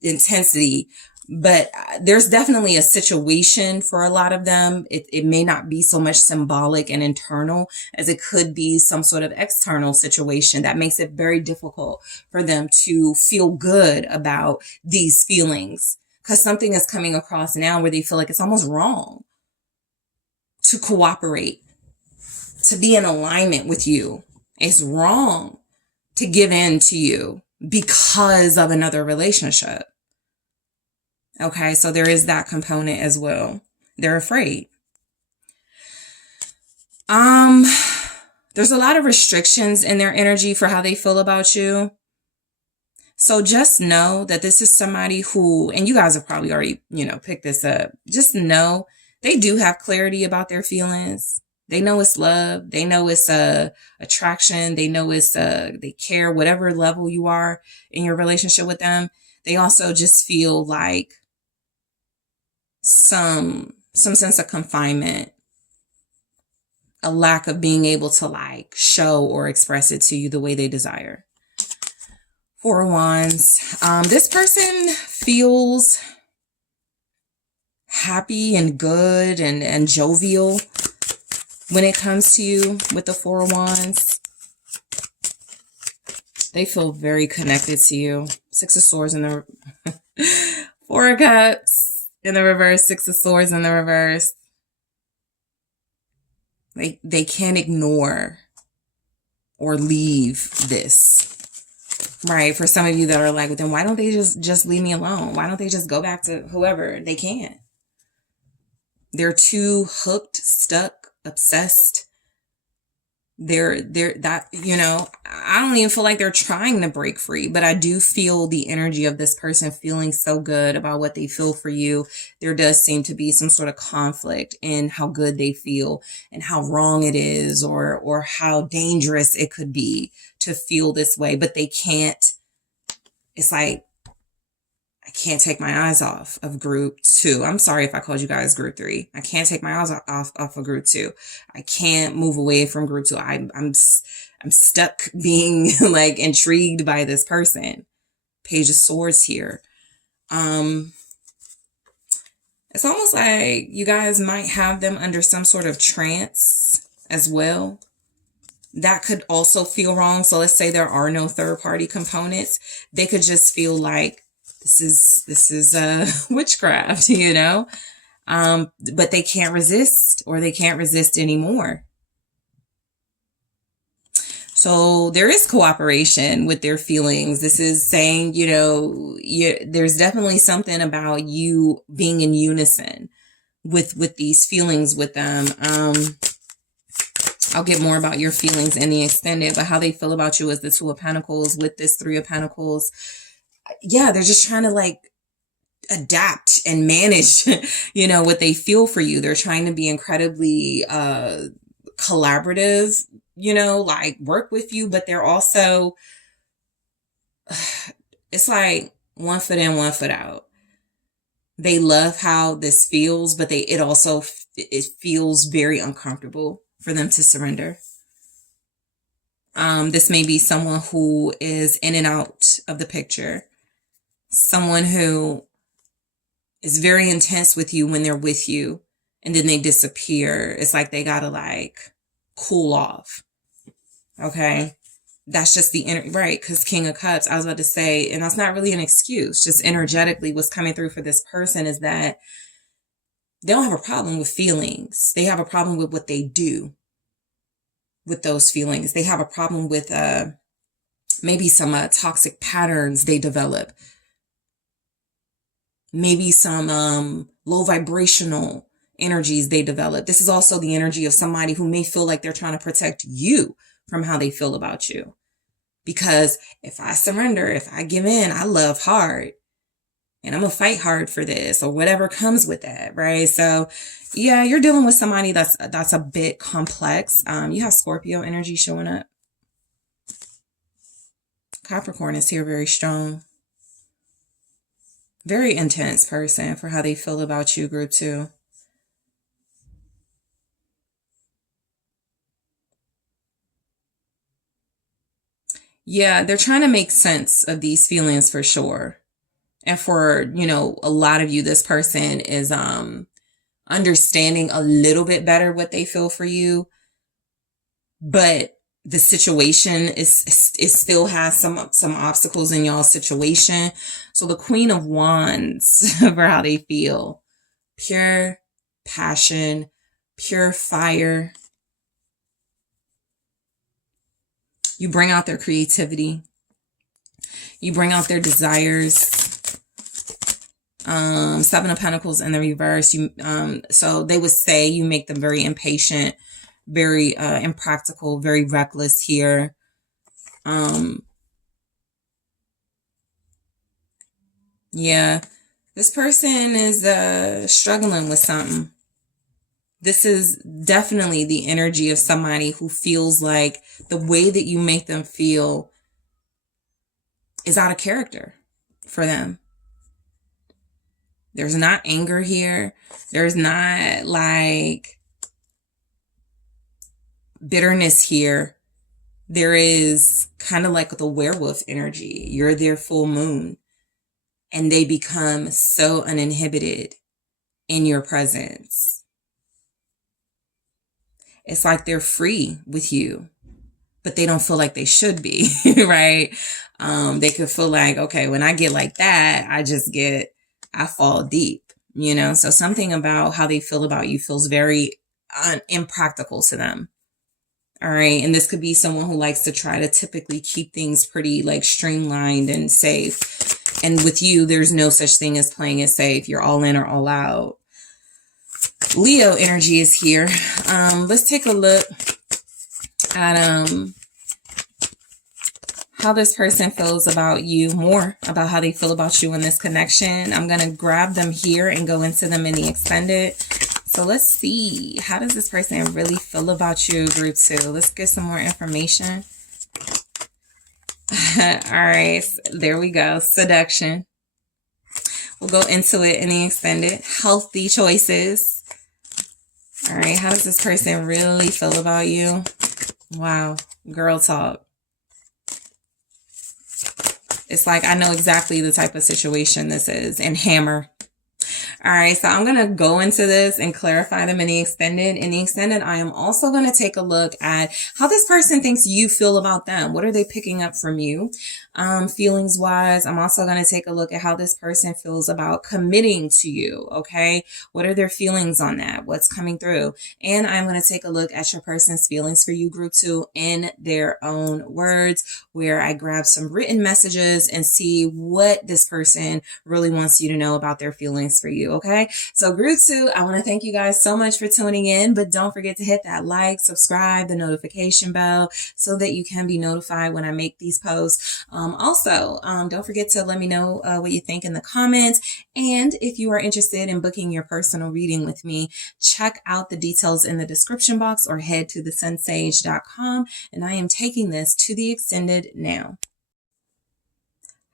intensity, but there's definitely a situation for a lot of them. It may not be so much symbolic and internal as it could be some sort of external situation that makes it very difficult for them to feel good about these feelings, because something is coming across now where they feel like it's almost wrong to cooperate, to be in alignment with you. It's wrong to give in to you because of another relationship. Okay, so there is that component as well. They're afraid. There's a lot of restrictions in their energy for how they feel about you. So just know that this is somebody who, and you guys have probably already, picked this up. Just know they do have clarity about their feelings. They know it's love. They know it's attraction. They know it's they care, whatever level you are in your relationship with them. They also just feel like some sense of confinement, a lack of being able to like show or express it to you the way they desire. Four of Wands. This person feels happy and good and jovial when it comes to you with the Four of Wands. They feel very connected to you. Six of Swords in the Four of Cups in the reverse, Six of Swords in the reverse. They can't ignore or leave this, right? For some of you that are like, then why don't they just leave me alone? Why don't they just go back to whoever? They can't. They're too hooked, stuck, obsessed. They're that, I don't even feel like they're trying to break free, but I do feel the energy of this person feeling so good about what they feel for you. There does seem to be some sort of conflict in how good they feel and how wrong it is, or how dangerous it could be to feel this way, but they can't. It's like, I can't take my eyes off of group 2. I'm sorry if I called you guys group 3. I can't take my eyes off of group 2. I can't move away from group 2. I'm stuck being like intrigued by this person. Page of Swords here. It's almost like you guys might have them under some sort of trance as well. That could also feel wrong. So let's say there are no third party components. They could just feel like this is witchcraft, you know? But they can't resist, or they can't resist anymore. So there is cooperation with their feelings. This is saying, you know, there's definitely something about you being in unison with these feelings with them. I'll get more about your feelings in the extended, but how they feel about you is the Two of Pentacles with this Three of Pentacles. Yeah, they're just trying to like adapt and manage, you know, what they feel for you. They're trying to be incredibly collaborative, you know, like work with you, but they're also, it's like one foot in, one foot out. They love how this feels, but it feels very uncomfortable for them to surrender. This may be someone who is in and out of the picture. Someone who is very intense with you when they're with you, and then they disappear. It's like they gotta like cool off. Okay. That's just the right. Cause King of Cups, I was about to say, and that's not really an excuse, just energetically what's coming through for this person is that they don't have a problem with feelings. They have a problem with what they do with those feelings. They have a problem with, maybe some toxic patterns they develop. Maybe some low vibrational energies they develop. This is also the energy of somebody who may feel like they're trying to protect you from how they feel about you. Because if I surrender, if I give in, I love hard. And I'm going to fight hard for this, or whatever comes with that, right? So yeah, you're dealing with somebody that's a bit complex. You have Scorpio energy showing up. Capricorn is here very strong. Very intense person for how they feel about you, group 2. Yeah, they're trying to make sense of these feelings for sure. And for, you know, a lot of you, this person is understanding a little bit better what they feel for you. But the situation is still has some obstacles in y'all's situation. So the Queen of Wands for how they feel. Pure passion, pure fire. You bring out their creativity. You bring out their desires. Seven of Pentacles in the reverse. So they would say you make them very impatient, very impractical, very reckless here. Yeah, this person is struggling with something. This is definitely the energy of somebody who feels like the way that you make them feel is out of character for them. There's not anger here. There's not like bitterness here. There is kind of like the werewolf energy. You're their full moon. And they become so uninhibited in your presence. It's like they're free with you, but they don't feel like they should be, right? They could feel like, okay, when I get like that, I fall deep, you know? So something about how they feel about you feels very impractical to them. All right. And this could be someone who likes to try to typically keep things pretty like streamlined and safe. And with you, there's no such thing as playing it safe. You're all in or all out. Leo energy is here. Let's take a look at how this person feels about you, more about how they feel about you in this connection. I'm going to grab them here and go into them in the extended. So let's see. How does this person really feel about you, group 2? Let's get some more information. All right. There we go. Seduction. We'll go into it in the extended. Healthy choices. All right. How does this person really feel about you? Wow. Girl talk. It's like, I know exactly the type of situation this is. And hammer. All right, so I'm going to go into this and clarify them in the extended. In the extended, I am also going to take a look at how this person thinks you feel about them. What are they picking up from you? Feelings wise, I'm also going to take a look at how this person feels about committing to you. Okay. What are their feelings on that? What's coming through? And I'm going to take a look at your person's feelings for you, group 2, in their own words, where I grab some written messages and see what this person really wants you to know about their feelings for you. Okay. So group 2, I want to thank you guys so much for tuning in, but don't forget to hit that like, subscribe, the notification bell so that you can be notified when I make these posts. Also, don't forget to let me know what you think in the comments. And if you are interested in booking your personal reading with me, check out the details in the description box or head to TheSunSage.com. And I am taking this to the extended now.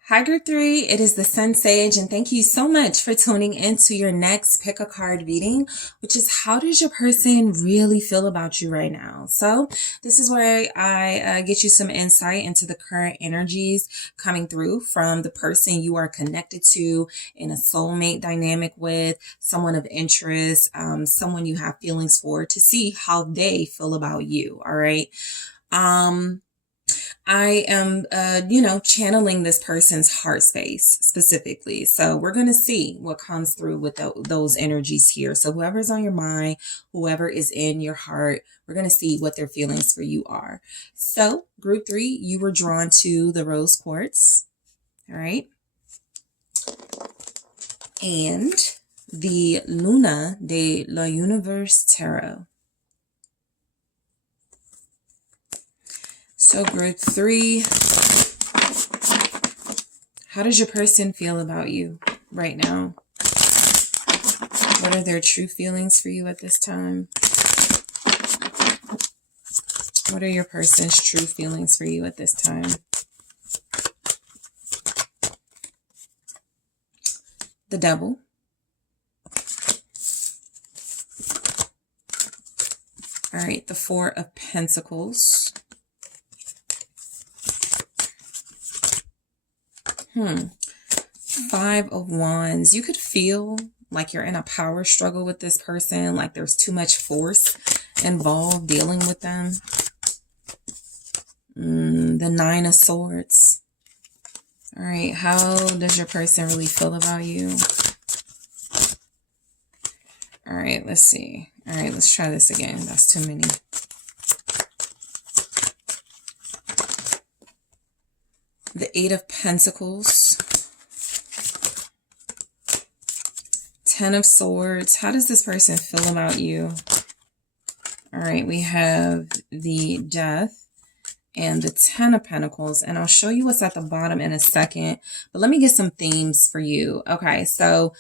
Hi group 3, it is the SunSage, and thank you so much for tuning into your next pick a card reading, which is how does your person really feel about you right now? So this is where I get you some insight into the current energies coming through from the person you are connected to in a soulmate dynamic with, someone of interest, someone you have feelings for, to see how they feel about you. All right. I am, channeling this person's heart space specifically. So we're going to see what comes through with those energies here. So whoever's on your mind, whoever is in your heart, we're going to see what their feelings for you are. So group 3, you were drawn to the rose quartz. All right. And the Luna de la Universe Tarot. So group 3, how does your person feel about you right now? What are their true feelings for you at this time? What are your person's true feelings for you at this time? The Devil. All right, the 4 of Pentacles. 5 of Wands. You could feel like you're in a power struggle with this person, like there's too much force involved dealing with them. The 9 of Swords. All right, how does your person really feel about you? All right, let's see. All right, let's try this again. That's too many. The 8 of Pentacles. 10 of Swords. How does this person feel about you? All right, we have the Death and the 10 of Pentacles. And I'll show you what's at the bottom in a second. But let me get some themes for you. Okay, so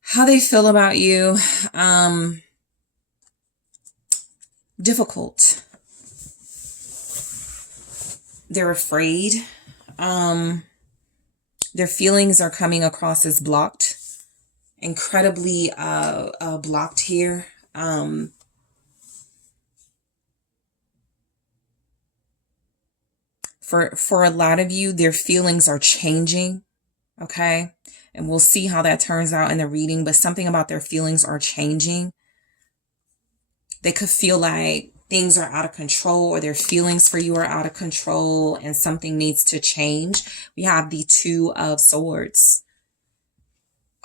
how they feel about you. Difficult. They're afraid. Their feelings are coming across as blocked. Incredibly blocked here. For a lot of you, their feelings are changing. Okay. And we'll see how that turns out in the reading, but something about their feelings are changing. They could feel like things are out of control, or their feelings for you are out of control and something needs to change. We have the 2 of Swords.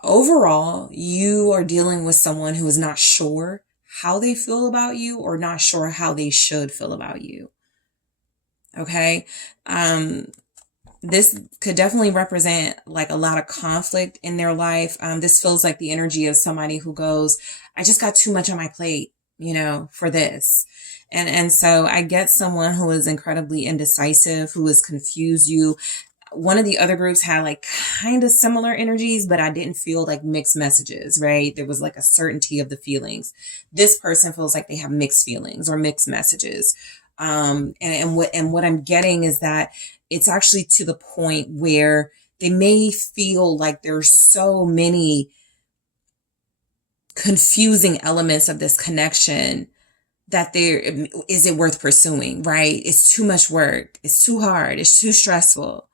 Overall, you are dealing with someone who is not sure how they feel about you, or not sure how they should feel about you. Okay. This could definitely represent like a lot of conflict in their life. This feels like the energy of somebody who goes, I just got too much on my plate, for this. And so I get someone who is incredibly indecisive, who is confused. One of the other groups had like kind of similar energies, but I didn't feel like mixed messages, right? There was like a certainty of the feelings. This person feels like they have mixed feelings or mixed messages. And what I'm getting is that it's actually to the point where they may feel like there's so many confusing elements of this connection that is it worth pursuing, right? It's too much work. It's too hard. It's too stressful.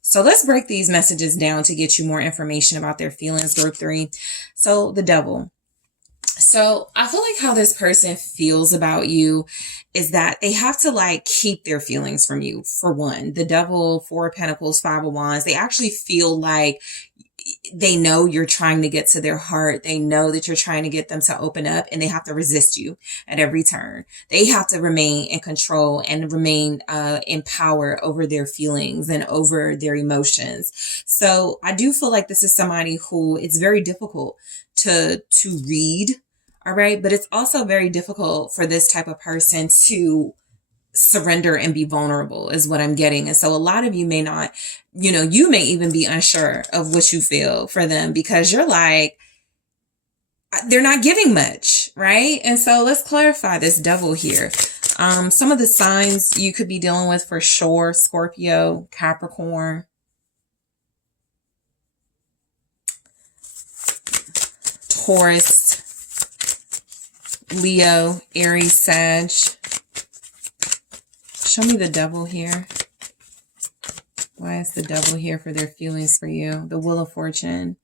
So let's break these messages down to get you more information about their feelings, group 3. So the Devil. So I feel like how this person feels about you is that they have to like keep their feelings from you. For one, the Devil, 4 of Pentacles, 5 of Wands, they actually feel like they know you're trying to get to their heart. They know that you're trying to get them to open up, and they have to resist you at every turn. They have to remain in control and remain in power over their feelings and over their emotions. So I do feel like this is somebody who it's very difficult to read. All right. But it's also very difficult for this type of person to surrender and be vulnerable is what I'm getting. And so a lot of you may not, you may even be unsure of what you feel for them because you're like, they're not giving much, right? And so let's clarify this Devil here. Some of the signs you could be dealing with for sure: Scorpio, Capricorn, Taurus, Leo, Aries, Sag. Show me the Devil here. Why is the Devil here for their feelings for you? The Wheel of Fortune.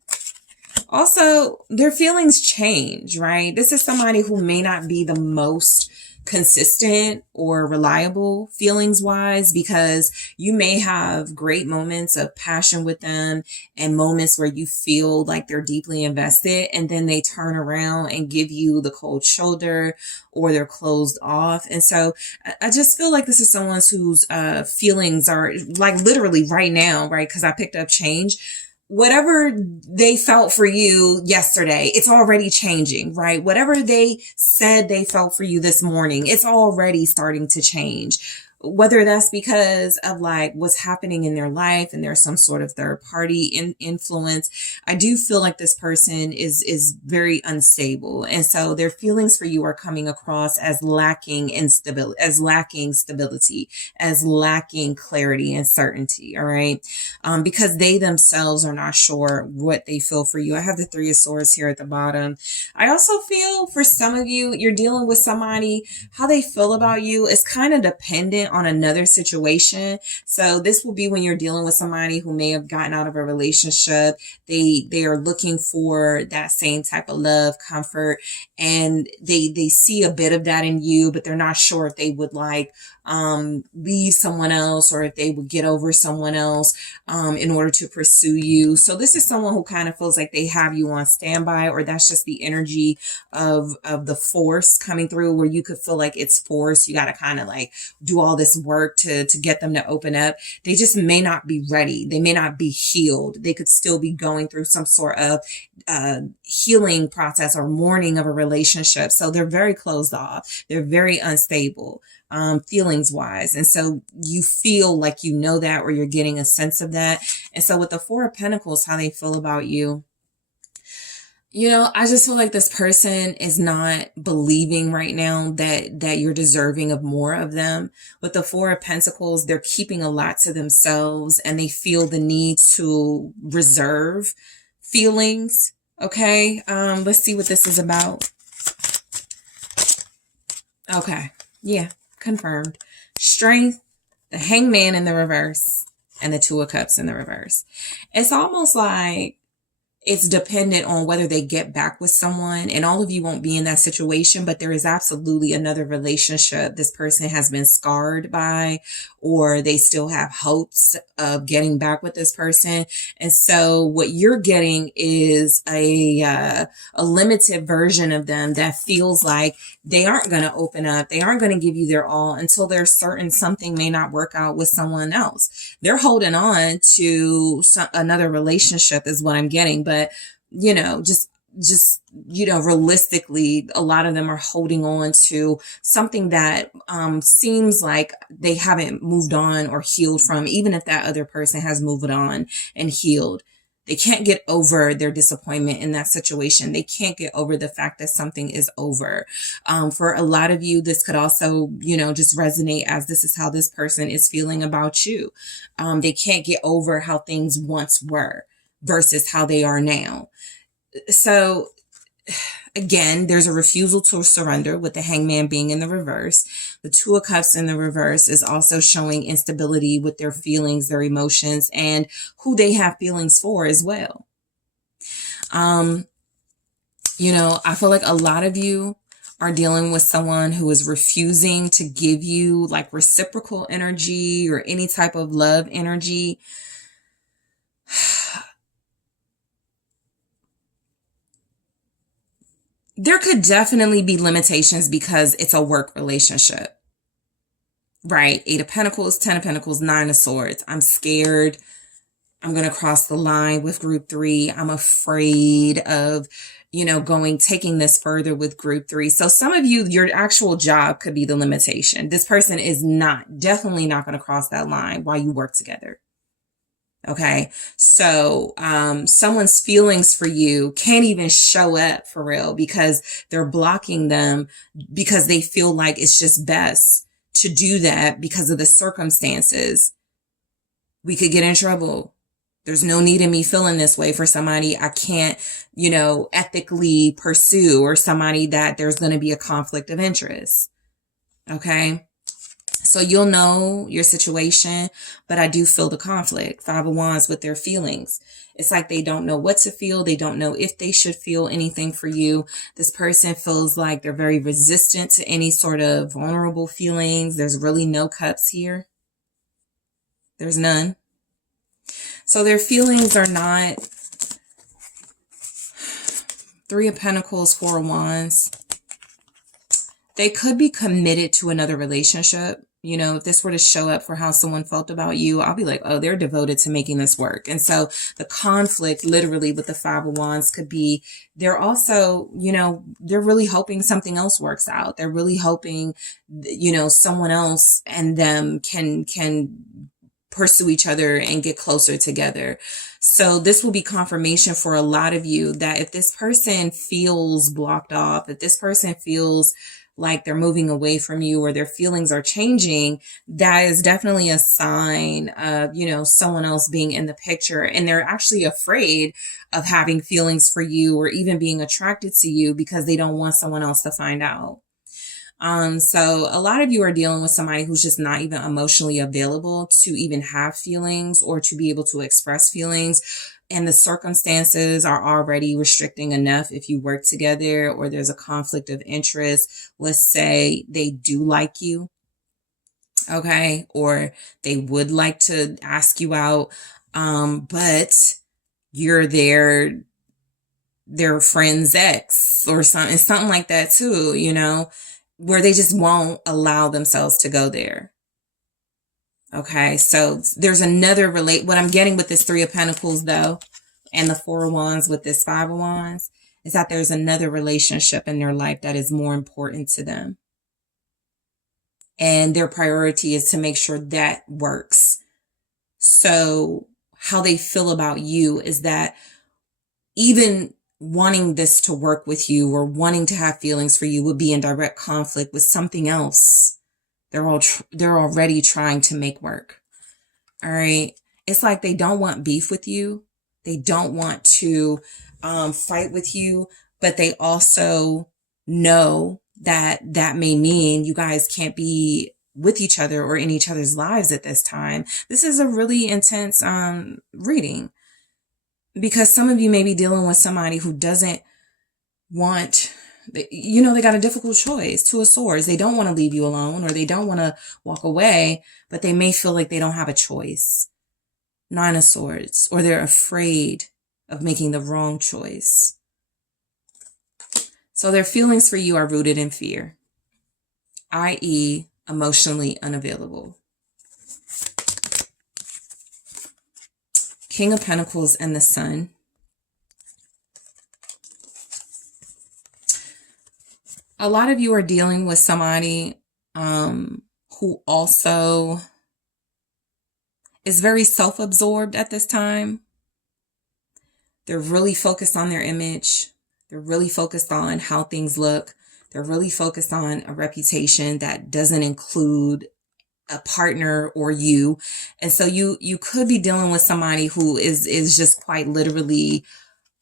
Also, their feelings change, right? This is somebody who may not be the most consistent or reliable feelings wise, because you may have great moments of passion with them and moments where you feel like they're deeply invested, and then they turn around and give you the cold shoulder or they're closed off. And so I just feel like this is someone whose feelings are like literally right now, right? Because I picked up change. Whatever they felt for you yesterday, it's already changing, right? Whatever they said they felt for you this morning, it's already starting to change. Whether that's because of like what's happening in their life and there's some sort of third party influence, I do feel like this person is very unstable. And so their feelings for you are coming across as lacking stability, as lacking clarity and certainty. All right. Because they themselves are not sure what they feel for you. I have the 3 of Swords here at the bottom. I also feel for some of you, you're dealing with somebody, how they feel about you is kind of dependent on another situation. So this will be when you're dealing with somebody who may have gotten out of a relationship. They are looking for that same type of love, comfort, and they see a bit of that in you, but they're not sure if they would like leave someone else or if they would get over someone else in order to pursue you. So this is someone who kind of feels like they have you on standby, or that's just the energy of the force coming through, where you could feel like it's forced. You got to kind of like do all this work to get them to open up. They just may not be ready. They may not be healed. They could still be going through some sort of healing process or mourning of a relationship. So they're very closed off. They're very unstable. Feelings wise. And so you feel like you know that, or you're getting a sense of that. And so with the 4 of Pentacles, how they feel about you, I just feel like this person is not believing right now that you're deserving of more of them. With the 4 of Pentacles, they're keeping a lot to themselves, and they feel the need to reserve feelings. Okay. Let's see what this is about. Okay. Yeah. Confirmed. Strength, the Hangman in the reverse, and the 2 of Cups in the reverse. It's almost like it's dependent on whether they get back with someone, and all of you won't be in that situation, but there is absolutely another relationship this person has been scarred by, or they still have hopes of getting back with this person. And so what you're getting is a limited version of them that feels like they aren't going to open up. They aren't going to give you their all until they're certain something may not work out with someone else. They're holding on to another relationship is what I'm getting. But, realistically, a lot of them are holding on to something that seems like they haven't moved on or healed from, even if that other person has moved on and healed. They can't get over their disappointment in that situation. They can't get over the fact that something is over. For a lot of you, this could also, just resonate as this is how this person is feeling about you. They can't get over how things once were versus how they are now. So Again, there's a refusal to surrender with the Hangman being in the reverse. The Two of Cups in the reverse is also showing instability with their feelings, their emotions, and who they have feelings for as well. I feel like a lot of you are dealing with someone who is refusing to give you like reciprocal energy or any type of love energy. There could definitely be limitations because it's a work relationship, right? 8 of Pentacles, 10 of Pentacles, 9 of Swords. I'm scared. I'm going to cross the line with group 3. I'm afraid of, taking this further with group 3. So some of you, your actual job could be the limitation. This person is definitely not going to cross that line while you work together. Okay. So, someone's feelings for you can't even show up for real because they're blocking them because they feel like it's just best to do that because of the circumstances. We could get in trouble. There's no need in me feeling this way for somebody I can't, ethically pursue, or somebody that there's going to be a conflict of interest. Okay. So you'll know your situation, but I do feel the conflict. 5 of Wands with their feelings. It's like they don't know what to feel. They don't know if they should feel anything for you. This person feels like they're very resistant to any sort of vulnerable feelings. There's really no cups here. There's none. So their feelings are not 3 of Pentacles, 4 of Wands. They could be committed to another relationship. If this were to show up for how someone felt about you, I'll be like, oh, they're devoted to making this work. And so the conflict literally with the 5 of Wands could be, they're also, they're really hoping something else works out. They're really hoping, someone else and them can pursue each other and get closer together. So this will be confirmation for a lot of you that if this person feels blocked off, if this person feels like they're moving away from you or their feelings are changing, that is definitely a sign of, someone else being in the picture, and they're actually afraid of having feelings for you or even being attracted to you because they don't want someone else to find out. So a lot of you are dealing with somebody who's just not even emotionally available to even have feelings or to be able to express feelings. And the circumstances are already restricting enough if you work together or there's a conflict of interest. Let's say they do like you, okay, or they would like to ask you out, but you're their friend's ex or something like that too, where they just won't allow themselves to go there. Okay, so there's another what I'm getting with this 3 of Pentacles though, and the 4 of Wands with this 5 of Wands, is that there's another relationship in their life that is more important to them. And their priority is to make sure that works. So how they feel about you is that even wanting this to work with you or wanting to have feelings for you would be in direct conflict with something else they're already trying to make work. All right. It's like they don't want beef with you. They don't want to fight with you, but they also know that may mean you guys can't be with each other or in each other's lives at this time. This is a really intense reading, because some of you may be dealing with somebody who doesn't want, they got a difficult choice. 2 of Swords. They don't want to leave you alone or they don't want to walk away, but they may feel like they don't have a choice. 9 of Swords, or they're afraid of making the wrong choice. So their feelings for you are rooted in fear, i.e., emotionally unavailable. King of Pentacles and the Sun. A lot of you are dealing with somebody who also is very self-absorbed at this time. They're really focused on their image. They're really focused on how things look. They're really focused on a reputation that doesn't include a partner or you. And so you could be dealing with somebody who is just quite literally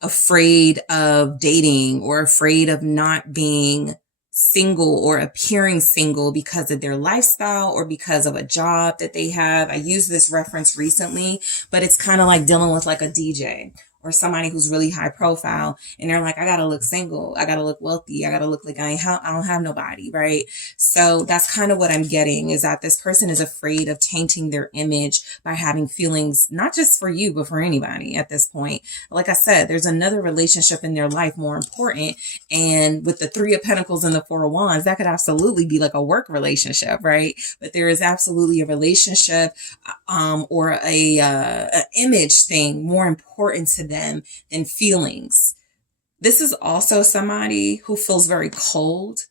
afraid of dating or afraid of not being single or appearing single because of their lifestyle or because of a job that they have. I used this reference recently, but it's kind of like dealing with like a DJ or somebody who's really high profile and they're like, I gotta look single, I gotta look wealthy, I gotta look like I don't have nobody, right? So that's kind of what I'm getting, is that this person is afraid of tainting their image by having feelings, not just for you, but for anybody at this point. Like I said, there's another relationship in their life more important. And with the Three of Pentacles and the Four of Wands, that could absolutely be like a work relationship, right? But there is absolutely a relationship or a image thing more important to them than feelings. This is also somebody who feels very cold.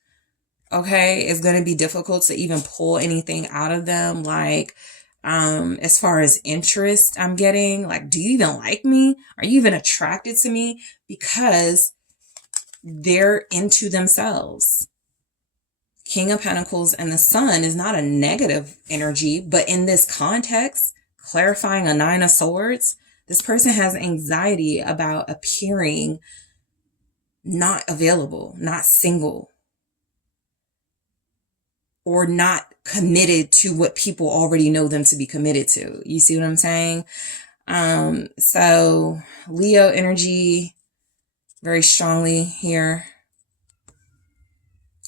Okay, it's going to be difficult to even pull anything out of them. Like, as far as interest, I'm getting like, do you even like me? Are you even attracted to me? Because they're into themselves. King of Pentacles and the Sun is not a negative energy, but in this context, clarifying a Nine of Swords, this person has anxiety about appearing not available, not single, or not committed to what people already know them to be committed to. You see what I'm saying? So Leo energy very strongly here.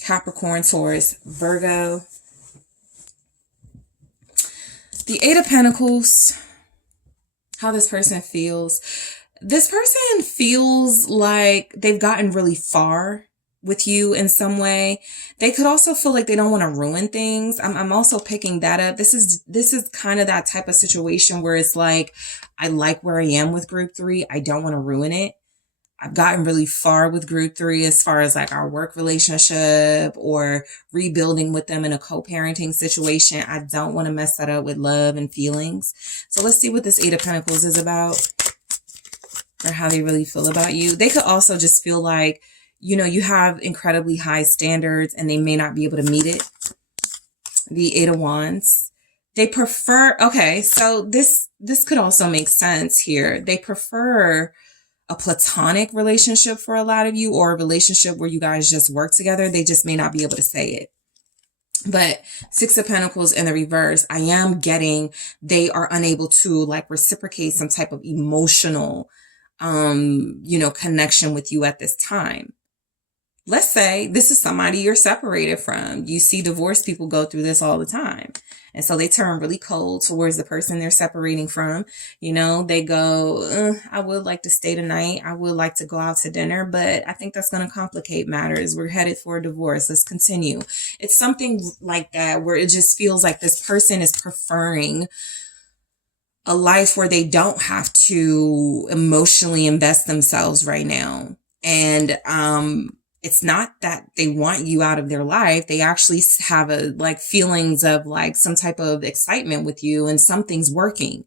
Capricorn, Taurus, Virgo. The Eight of Pentacles, how this person feels. This person feels like they've gotten really far with you in some way. They could also feel like they don't want to ruin things. I'm also picking that up. This is kind of that type of situation where it's like, I like where I am with group 3. I don't want to ruin it. I've gotten really far with group 3 as far as like our work relationship or rebuilding with them in a co-parenting situation. I don't want to mess that up with love and feelings. So let's see what this Eight of Pentacles is about, or how they really feel about you. They could also just feel like, you know, you have incredibly high standards and they may not be able to meet it. The Eight of Wands. They prefer, okay, so this could also make sense here. They prefer a platonic relationship for a lot of you, or a relationship where you guys just work together. They just may not be able to say it. But Six of Pentacles in the reverse, I am getting they are unable to like reciprocate some type of emotional, connection with you at this time. Let's say this is somebody you're separated from. You see divorced people go through this all the time. And so they turn really cold towards the person they're separating from. You know, they go, I would like to stay tonight. I would like to go out to dinner, but I think that's going to complicate matters. We're headed for a divorce. Let's continue. It's something like that where it just feels like this person is preferring a life where they don't have to emotionally invest themselves right now. And, it's not that they want you out of their life. They actually have feelings of like some type of excitement with you and something's working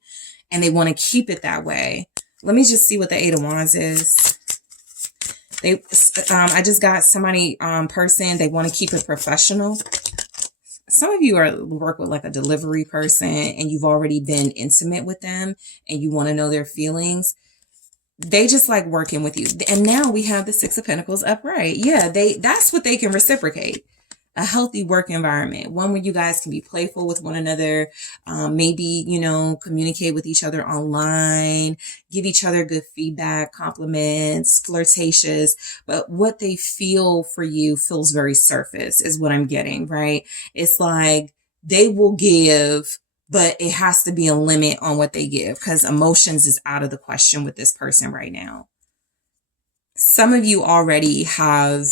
and they want to keep it that way. Let me just see what the Eight of Wands is. I just got somebody, person, they want to keep it professional. Some of you work with like a delivery person and you've already been intimate with them and you want to know their feelings. They just like working with you. And now we have the Six of Pentacles upright. Yeah, that's what they can reciprocate. A healthy work environment. One where you guys can be playful with one another. Maybe, communicate with each other online. Give each other good feedback, compliments, flirtatious. But what they feel for you feels very surface is what I'm getting, right? It's like they will give, but it has to be a limit on what they give because emotions is out of the question with this person right now. Some of you already have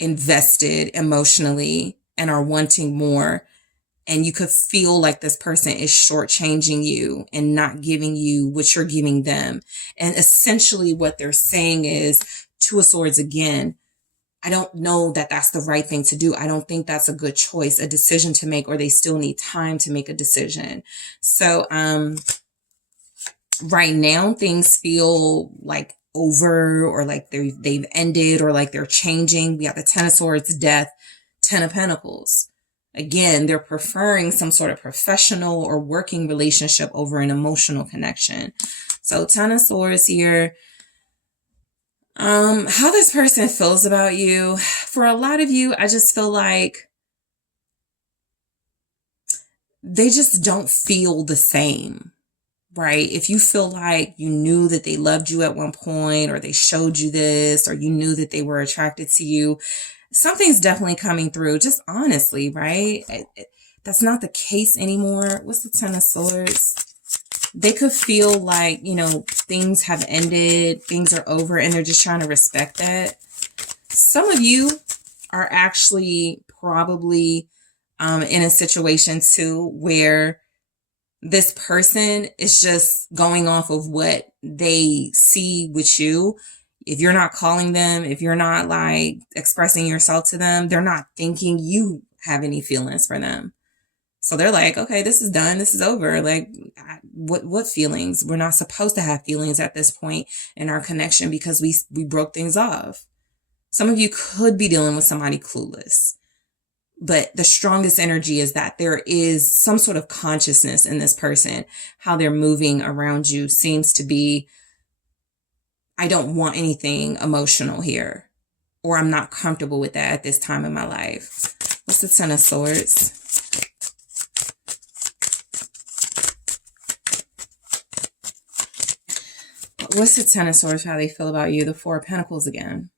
invested emotionally and are wanting more. And you could feel like this person is shortchanging you and not giving you what you're giving them. And essentially what they're saying is, Two of Swords again, I don't know that that's the right thing to do. I don't think that's a good choice, a decision to make, or they still need time to make a decision. So, right now things feel like over or like they've ended or like they're changing. We have the Ten of Swords, Death, Ten of Pentacles. Again, they're preferring some sort of professional or working relationship over an emotional connection. So Ten of Swords here. How this person feels about you. For a lot of you, I just feel like they just don't feel the same, right? If you feel like you knew that they loved you at one point, or they showed you this, or you knew that they were attracted to you, something's definitely coming through, just honestly, right? That's not the case anymore. What's the Ten of Swords? They could feel like, things have ended, things are over, and they're just trying to respect that. Some of you are actually probably in a situation too where this person is just going off of what they see with you. If you're not calling them, if you're not like expressing yourself to them, they're not thinking you have any feelings for them. So they're like, okay, this is done. This is over. Like, what feelings? We're not supposed to have feelings at this point in our connection because we broke things off. Some of you could be dealing with somebody clueless, but the strongest energy is that there is some sort of consciousness in this person. How they're moving around you seems to be, I don't want anything emotional here, or I'm not comfortable with that at this time in my life. What's the Ten of Swords? What's the Ten of Swords? How they feel about you? The Four of Pentacles again.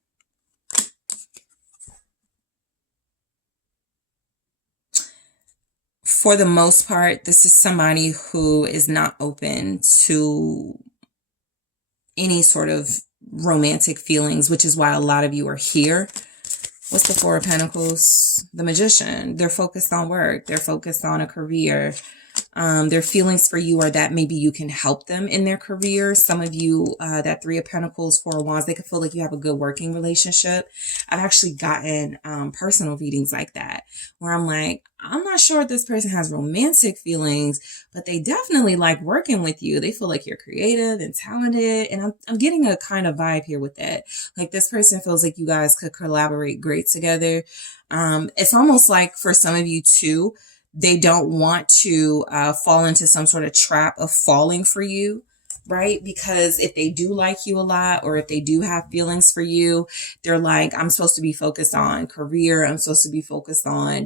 For the most part, this is somebody who is not open to any sort of romantic feelings, which is why a lot of you are here. What's the Four of Pentacles? The Magician. They're focused on work. They're focused on a career. Their feelings for you are that maybe you can help them in their career. Some of you, that Three of Pentacles, Four of Wands, they could feel like you have a good working relationship. I've actually gotten personal readings like that, where I'm like, I'm not sure if this person has romantic feelings, but they definitely like working with you. They feel like you're creative and talented. And I'm getting a kind of vibe here with that. Like, this person feels like you guys could collaborate great together. It's almost like for some of you too, they don't want to fall into some sort of trap of falling for you, right? Because if they do like you a lot, or if they do have feelings for you, they're like, I'm supposed to be focused on career. I'm supposed to be focused on,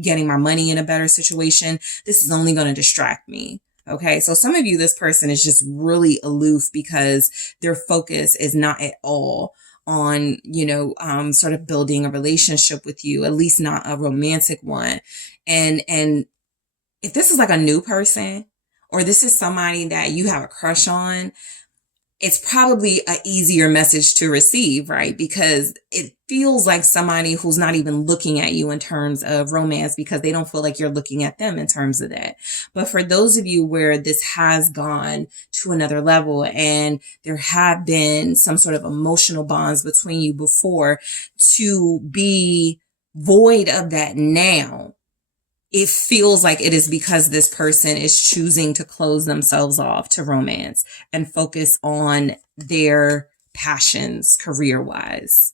getting my money in a better situation. This is only going to distract me. Okay. So some of you, this person is just really aloof because their focus is not at all on, sort of building a relationship with you, at least not a romantic one. And if this is like a new person, or this is somebody that you have a crush on, it's probably an easier message to receive, right? Because it feels like somebody who's not even looking at you in terms of romance, because they don't feel like you're looking at them in terms of that. But for those of you where this has gone to another level and there have been some sort of emotional bonds between you before, to be void of that now, it feels like it is because this person is choosing to close themselves off to romance and focus on their passions career-wise.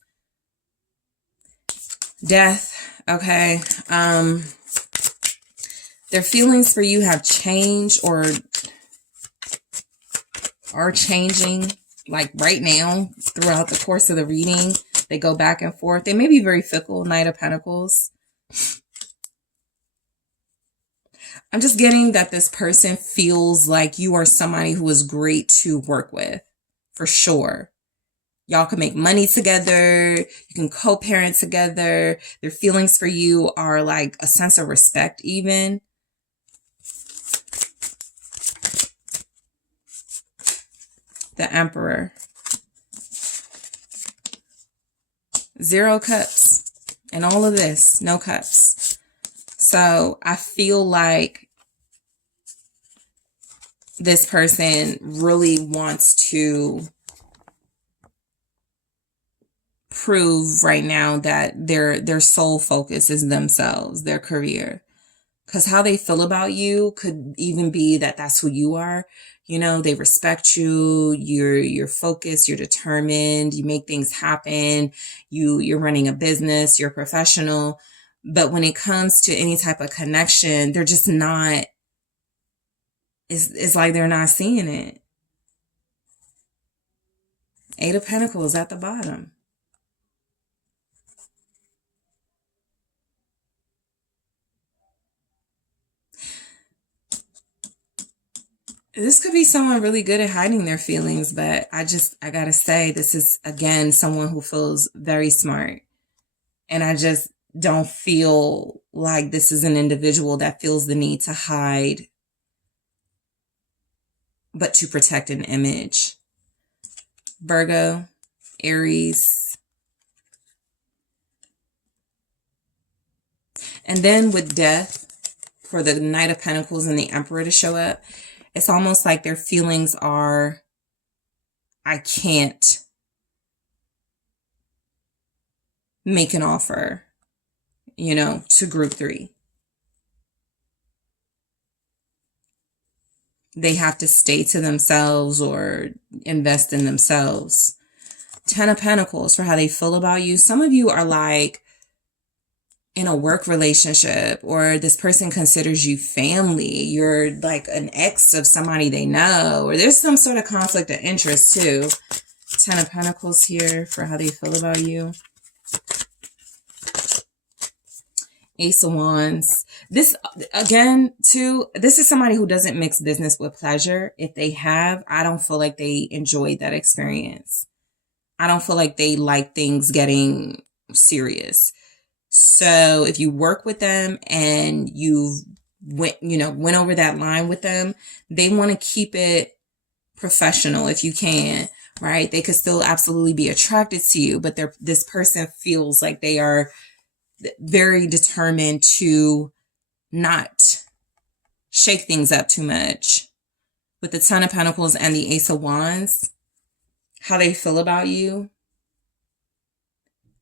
Death, okay. Their feelings for you have changed or are changing, like right now throughout the course of the reading. They go back and forth. They may be very fickle. Knight of Pentacles. I'm just getting that this person feels like you are somebody who is great to work with, for sure. Y'all can make money together. You can co-parent together. Their feelings for you are like a sense of respect even. The Emperor. 0 cups. And all of this, no cups. So I feel like this person really wants to prove right now that their sole focus is themselves, their career. Because how they feel about you could even be that that's who you are. They respect you. You're focused. You're determined. You make things happen. You're running a business. You're professional. But when it comes to any type of connection, they're just not. It's like they're not seeing it. Eight of Pentacles at the bottom. This could be someone really good at hiding their feelings, but I gotta say, this is, again, someone who feels very smart. And I just don't feel like this is an individual that feels the need to hide, but to protect an image. Virgo, Aries. And then with Death, for the Knight of Pentacles and the Emperor to show up, it's almost like their feelings are, I can't make an offer, you know, to group 3. They have to stay to themselves or invest in themselves. 10 of Pentacles for how they feel about you. Some of you are like in a work relationship, or this person considers you family. You're like an ex of somebody they know, or there's some sort of conflict of interest too. 10 of Pentacles here for how they feel about you. Ace of Wands. This, again, too, this is somebody who doesn't mix business with pleasure. If they have, I don't feel like they enjoyed that experience. I don't feel like they like things getting serious. So if you work with them and you went over that line with them, they want to keep it professional if you can, right? They could still absolutely be attracted to you, but this person feels like they are very determined to not shake things up too much. With the 10 of Pentacles and the Ace of Wands, how they feel about you.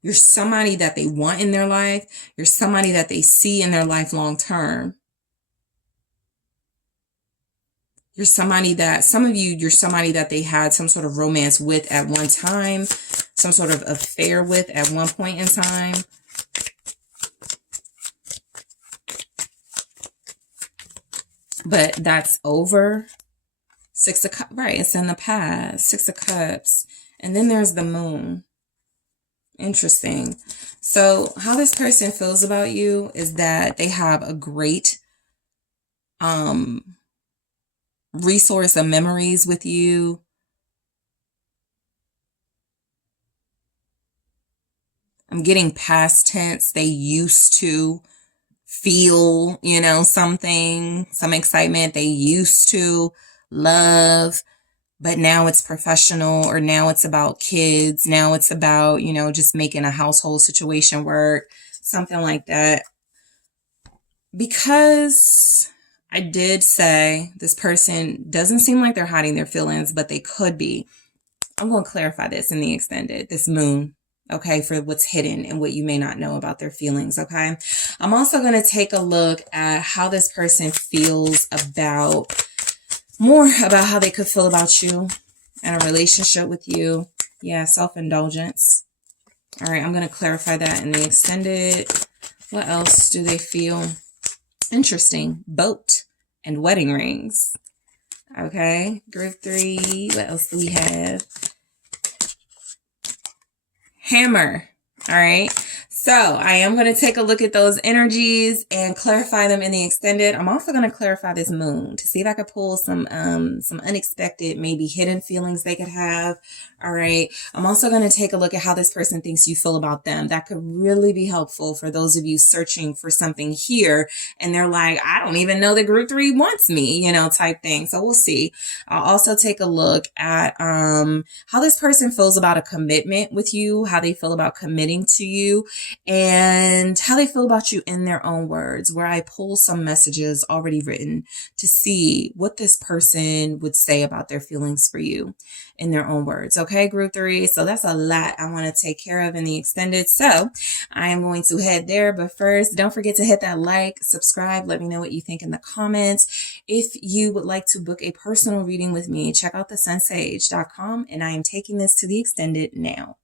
You're somebody that they want in their life. You're somebody that they see in their life long term. You're somebody that, some of you, you're somebody that they had some sort of romance with at one time, some sort of affair with at one point in time. But that's over. 6 of Cups, right? It's in the past. 6 of Cups. And then there's the Moon. Interesting. So how this person feels about you is that they have a great resource of memories with you. I'm getting past tense. They used to feel, you know, something, some excitement. They used to love, but now it's professional, or now it's about kids. Now it's about, you know, just making a household situation work, something like that. Because I did say this person doesn't seem like they're hiding their feelings, but they could be. I'm going to clarify this in the extended, this Moon, okay, for what's hidden and what you may not know about their feelings, okay? I'm also going to take a look at how this person feels about, more about how they could feel about you and a relationship with you. Yeah, self-indulgence. All right, I'm going to clarify that in the extended. What else do they feel? Interesting. Boat and wedding rings. Okay, group 3. What else do we have? Hammer. All right. So I am going to take a look at those energies and clarify them in the extended. I'm also going to clarify this Moon to see if I could pull some unexpected, maybe hidden feelings they could have. All right. I'm also going to take a look at how this person thinks you feel about them. That could really be helpful for those of you searching for something here. And they're like, I don't even know that group 3 wants me, you know, type thing. So we'll see. I'll also take a look at how this person feels about a commitment with you, how they feel about committing to you, and how they feel about you in their own words, where I pull some messages already written to see what this person would say about their feelings for you in their own words. Okay, group 3. So that's a lot I want to take care of in the extended. So I am going to head there. But first, don't forget to hit that like, subscribe. Let me know what you think in the comments. If you would like to book a personal reading with me, check out TheSunSage.com. And I am taking this to the extended now.